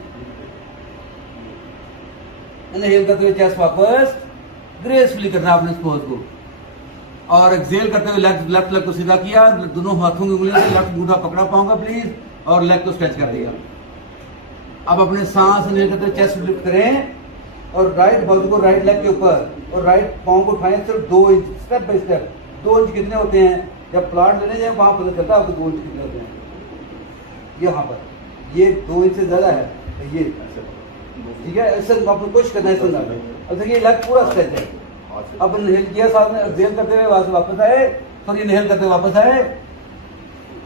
इनहेल करते हुए चेस्ट वापस, ग्रेसफुली करना आपने इस पोज को, और एक्सहेल करते हुए लेफ्ट लेग को सीधा किया, दोनों हाथों की उंगलियों से लेफ्ट अंगूठा पकड़ा पाऊंगा प्लीज, और लेग को स्ट्रेच कर दिया। अब अपने सांस इनहेल करते हुए चेस्ट लिफ्ट करें, और राइट बाजू को राइट लेग के ऊपर, और राइट पांव को उठाएं सिर्फ 2 inch, step by step. 2 inch कितने होते हैं, जब प्लाट लेने जाए वहां पता चलता है आपको 2 इंच कितने होते हैं। यहाँ पर ये 2 इंच से ज्यादा है, तो ये ठीक है, ऐसे आपको कोशिश करना है समझा। अब देखिए लेग पूरा स्ट्रेच है। अब इनहेल किया, साथ में एक्सहेल करते हुए वापस आए, फिर इनहेल करते हुए वापस आए,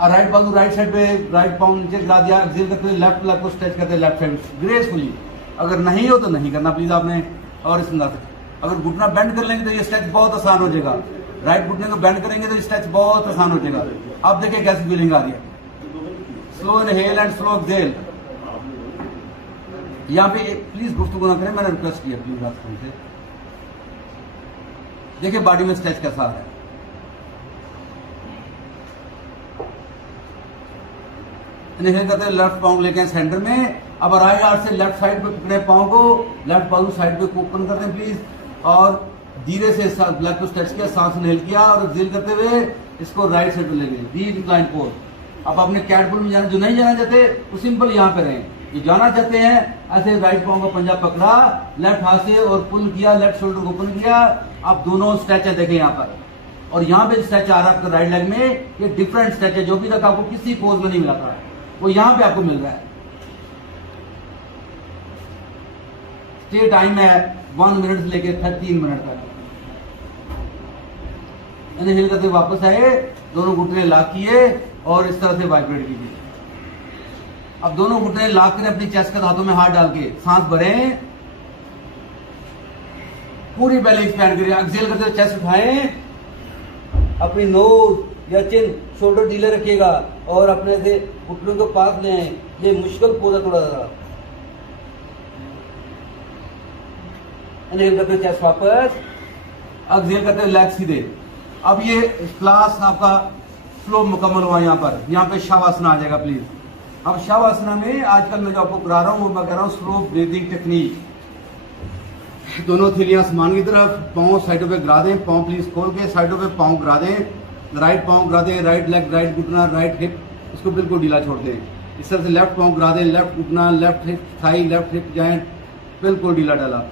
और राइट बाजू राइट साइड पे राइट पांव नीचे गिरा दिया, एक्सहेल करते हुए लेफ्ट लेग को स्ट्रेच करते लेफ्ट साइड ग्रेसफुली। अगर नहीं हो तो नहीं करना प्लीज आपने, और इस अंदाज से अगर घुटना बेंड कर लेंगे तो ये स्ट्रेच बहुत आसान हो जाएगा। राइट घुटने को बेंड करेंगे तो स्ट्रेच बहुत आसान हो जाएगा। अब देखिए कैसी फीलिंग आ रही है। Slow inhale and slow exhale. यहाँ पे प्लीज गुफ्तगू ना करें, मैंने रिक्वेस्ट किया प्लीज आप से। देखिए बॉडी में स्ट्रेच कैसा है। इनहेल करते हैं, लेफ्ट पांव लेके सेंटर में, अब राइट हाथ से लेफ्ट साइड पे पकड़े पांव को, लेफ्ट बाजू साइड पे ओपन कर दें प्लीज, और धीरे से लेग को स्ट्रेच किया, सांस इनहेल किया, और एक्सहेल करते हुए इसको राइट साइड पे ले गए, डी इंक्लाइन पोज। अब आपने कैट पुल में जाना, जो नहीं जाना चाहते वो सिंपल यहाँ पे रहें, जो जाना चाहते हैं ऐसे राइट पांव का पंजा पकड़ा लेफ्ट हाथ से और पुल किया, लेफ्ट शोल्डर को ओपन किया। आप दोनों स्ट्रेच है देखें यहाँ पर, और यहाँ पे स्ट्रेच आ रहा है आपका राइट लेग में, ये डिफरेंट स्ट्रेच है जो भी तक आपको किसी पोज में नहीं मिला था, वो यहाँ पे आपको मिल रहा है। स्टे टाइम है 1 मिनट से लेके 13 मिनट तक। इनहेल करते वापस आए, दोनों घुटने लॉक किए और इस तरह से वाइब्रेट कीजिए। अब दोनों घुटने लॉक करें अपनी चेस्ट के हाथों में हाथ डाल के, सांस भरें, पूरी बेली एक्सपैंड करिए। एक्सहेल करते हुए चेस्ट उठाएं, अपनी नोज या चिन शोल्डर ढीले रखिएगा और अपने से घुटनों को पास ले आए। ये मुश्किल पोज है थोड़ा सा। इनहेल करते हुए चेस्ट वापस, एक्सहेल करते हुए लेग सीधे। अब ये क्लास आपका फ्लो मुकम्मल हुआ। यहाँ पे शवासना आ जाएगा प्लीज। अब शवासना में आजकल मैं जो आपको करा रहा हूँ वो मैं कह रहा हूँ स्लो ब्रीदिंग टेक्निक। दोनों थिलियां आसमान की तरफ, पाँव साइडों पे गिरा दें, पाँव प्लीज खोल के साइडों पे पाँव गिरा दें, राइट पाँव गिरा दें, राइट लेग, राइट घुटना, राइट हिप, इसको बिल्कुल ढीला छोड़ दें। इस तरह से लेफ्ट पाँव गिरा दें, लेफ्ट घुटना, left hip, thigh, left hip joint बिल्कुल ढीला डाला।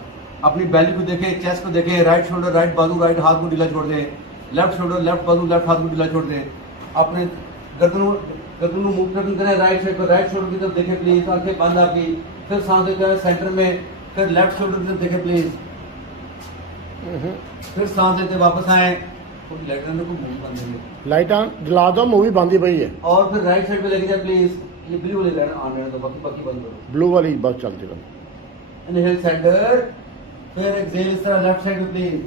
अपनी बेली को देखें, चेस्ट को देखें, राइट शोल्डर, राइट बाजू, राइट हाथ को ढीला छोड़ दें, लेफ्ट शोल्डर, लेफ्ट बाजू, लेफ्ट हाथ को ढीला छोड़ दें। अपने गर्दन मूव करें राइट साइड पर, राइट शोल्डर की तरफ देखें प्लीज, आंखें बंद आपकी, फिर सांस लेते हैं सेंटर में, फिर लेफ्ट शोल्डर की तरफ देखें प्लीज, फिर सांस लेते वापस आए, लाइट जला दो, मूवी बंद ही पई है। और फिर राइट साइड पे लेके जाए प्लीज। ये ब्लू वाली लाइट ऑन रहने दो, बाकी बंद करो। ब्लू वाली बस चलती रहो। इनहेल सेंटर, फिर एक्सहेल इस तरह लेफ्ट साइड पे प्लीज।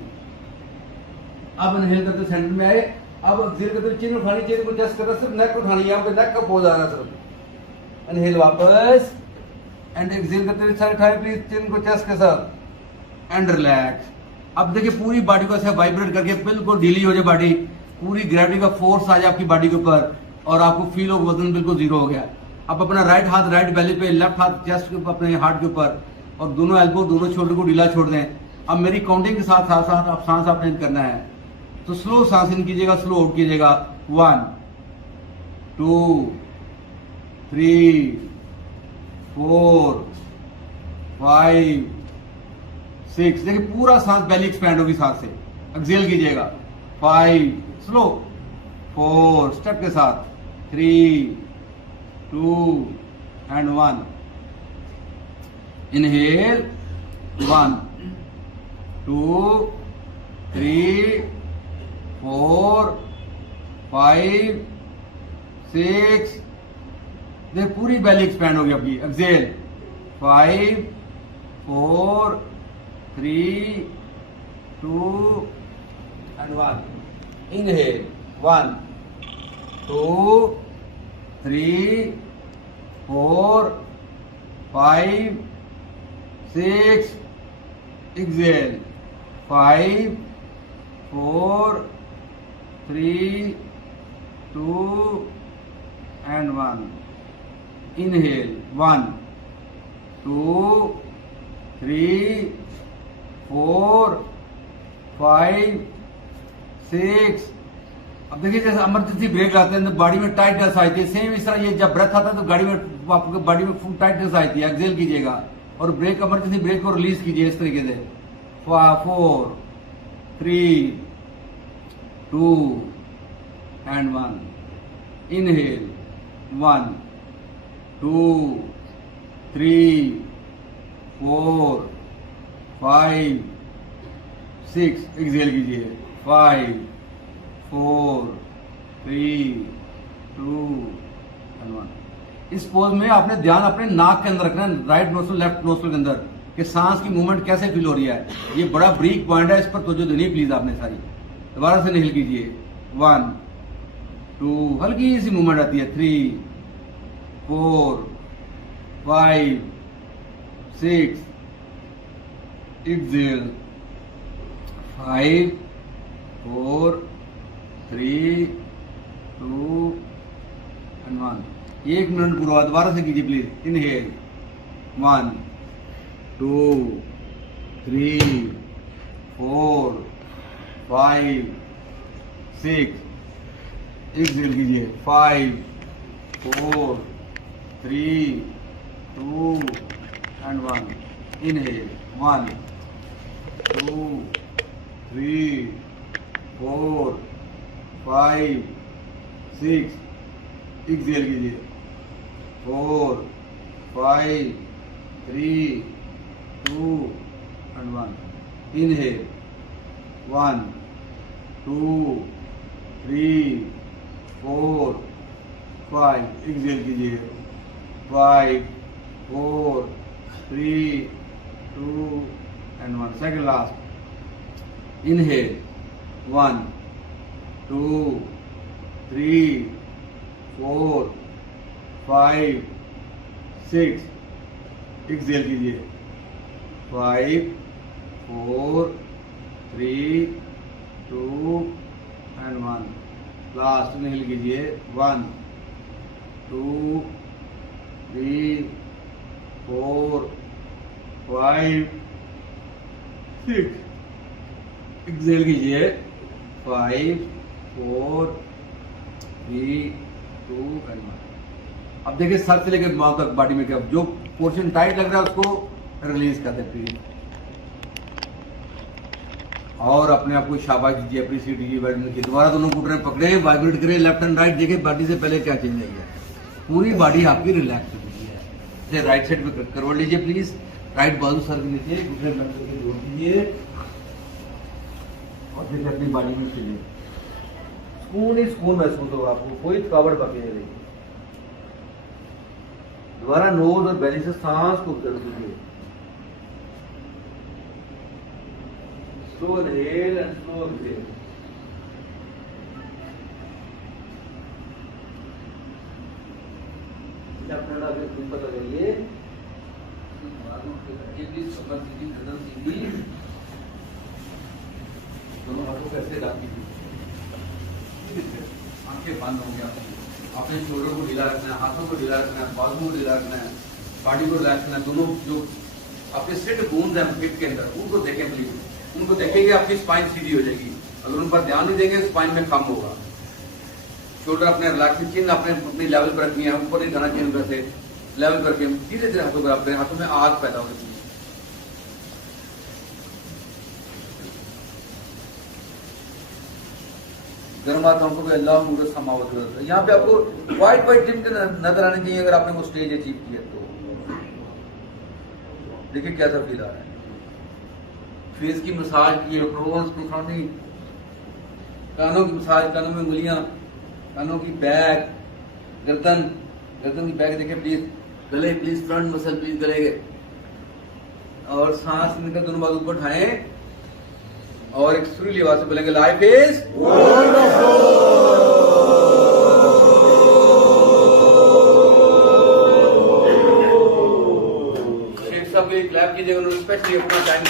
अब इनहेल करते सेंटर में आए, अब एक्सहेल करते चिन उठानी, चिन को जस्ट करना, सिर्फ नेक उठानी, यहाँ पे नेक का पोज आना सिर्फ। इनहेल वापस एंड एक्सहेल करते हुए साइड उठाए प्लीज, चिन को चेस्ट के साथ एंड रिलैक्स। अब देखिए पूरी बॉडी को ऐसे वाइब्रेट करके बिल्कुल ढीली हो जाए बॉडी, पूरी ग्रेविटी का फोर्स आ जाए आपकी बॉडी के ऊपर और आपको फील हो वजन बिल्कुल जीरो हो गया। अब अपना राइट हाथ राइट बेली पे, लेफ्ट हाथ चेस्ट के ऊपर, अपने हार्ट के ऊपर, और दोनों एल्बो, दोनों शोल्डर को ढीला छोड़ दें। अब मेरी काउंटिंग के साथ साथ साथ आप सांस आपने करना है, तो स्लो सांस इन कीजिएगा, स्लो आउट कीजिएगा। 1 2 3 4 5 6। देखिए पूरा सांस बेली एक्सपैंड होगी सांस से। एक्सहेल कीजिएगा 5 स्लो, 4 स्टेप के साथ, 3 2 एंड 1। इनहेल 1 2 3 4 5 6। देखिए पूरी बेली एक्सपैंड होगी आपकी। Exhale 5 4 3 2 and 1। Inhale 1 2 3 4 5 6। Exhale 5 4 3 2 and 1। Inhale 1 2 3 4 5 6। अब देखिए जैसे इमरजेंसी ब्रेक लाते हैं तो बॉडी में टाइटनेस आती है, सेम इस तरह ये जब ब्रेथ आता है तो गाड़ी में आपको बॉडी में फुल टाइटनेस आती है। एक्सहेल कीजिएगा और ब्रेक, इमरजेंसी ब्रेक को रिलीज कीजिए इस तरीके से। 4 3 2 एंड 1। इनहेल 1 2 3 4 5 6। एक्सहेल कीजिए 5 4 3 2 एंड 1। इस पोज में आपने ध्यान अपने नाक के अंदर रखना है, राइट नोस्ट्रिल लेफ्ट नोस्ट्रिल के अंदर, कि सांस की मूवमेंट कैसे फील हो रही है। ये बड़ा ब्रीक पॉइंट है, इस पर तवज्जो देनी प्लीज आपने सारी। दोबारा से इनहेल कीजिए 1 2, हल्की सी मूवमेंट आती है, 3 4 5 6। Exhale 5 4 3 2 and 1। 1 मिनट पूरा, दोबारा से कीजिए प्लीज। इनहेल 1 2 3 4 5 6। एक्सहेल कीजिए 5 4 3 2 एंड 1। इनहेल 1 2 3 4 5 6। एक्सहेल कीजिए 4 5 3 2 एंड 1। इनहेल 1 2 3 4 5। एक्सहेल कीजिए 5, 4, 3, 2 and 1. Second last. Inhale. 1, 2, 3, 4, 5, 6. Exhale कीजिए. 5, 4, 3, 2 and 1. Last inhale कीजिए. 1, 2, 3, 4, 5, 6. एक्सेल कीजिए. 5, 4, 3, 2 and 1. अब देखिए सर से लेकर माउथ तक बॉडी में क्या जो पोर्शन टाइट लग रहा है उसको रिलीज कर दे प्लीज. और अपने आप को शाबाश दीजिए, अप्रिशिएट कीजिए. वाइब्रेट की दोबारा दोनों घुटने पकड़े, वाइब्रेट करें लेफ्ट एंड राइट. देखिए बॉडी से पहले क्या चेंज आई है. पूरी बॉडी आपकी रिलैक्स हो गई है. इसे राइट साइड पे करवा लीजिए प्लीज. राइट बाजू सर के नीचे घुटने बंद करके जोड़ दीजिए और फिर अपनी बॉडी में चलिए. सुकून ही सुकून महसूस होगा आपको, कोई थकावट बाकी नहीं रहेगी. दोबारा नोज और बेली से सांस को कर दीजिए. Slow inhale and slow exhale. Left hand आगे ऊपर लगाइए. कमर सीधी, गर्दन सीधी. दोनों हाथों को ऐसे रख दीजिए. आंखें बंद होंगी आपकी. अपने शोल्डर को ढीला रखना है, हाथों को ढीला रखना है, बाजू को ढीला रखना है, बॉडी को रिलैक्स करना है. दोनों जो आपके सिट बोन्स हैं फिट के अंदर उनको देखें प्लीज. उनको देखेंगे आपकी स्पाइन सीधी हो जाएगी. अगर उन पर ध्यान नहीं देंगे स्पाइन में कम होगा. शोल्डर अपने रिलैक्स, चिन अपनी लेवल पर रखनी है, ऊपर नहीं जाना चिन पर से लेवल करके धीरे धीरे हाथों पर अपने हाथों में आग पैदा होगी. गर्म हाथों को भी अल्लाह नूर समावत. यहाँ पे आपको वाइट वाइट टिम नजर आने चाहिए अगर आपने वो स्टेज अचीव किया तो. देखिए कैसा फील आ रहा है. फेस की मसाज की, रोज की खानी, कानों की मसाज, कानों में उंगलियां, कानों की बैक, गर्दन की बैक देखिए प्लीज. गले प्लीज, फ्रंट मसल प्लीज गले के. और सांस निकल दोनों बाजू ऊपर उठाएं और एक सुरीली आवाज से बोलेंगे लाइफ इज शेख साहब के लिए क्लैप कीजिएगा. उन्होंने स्पेशली अपना टाइम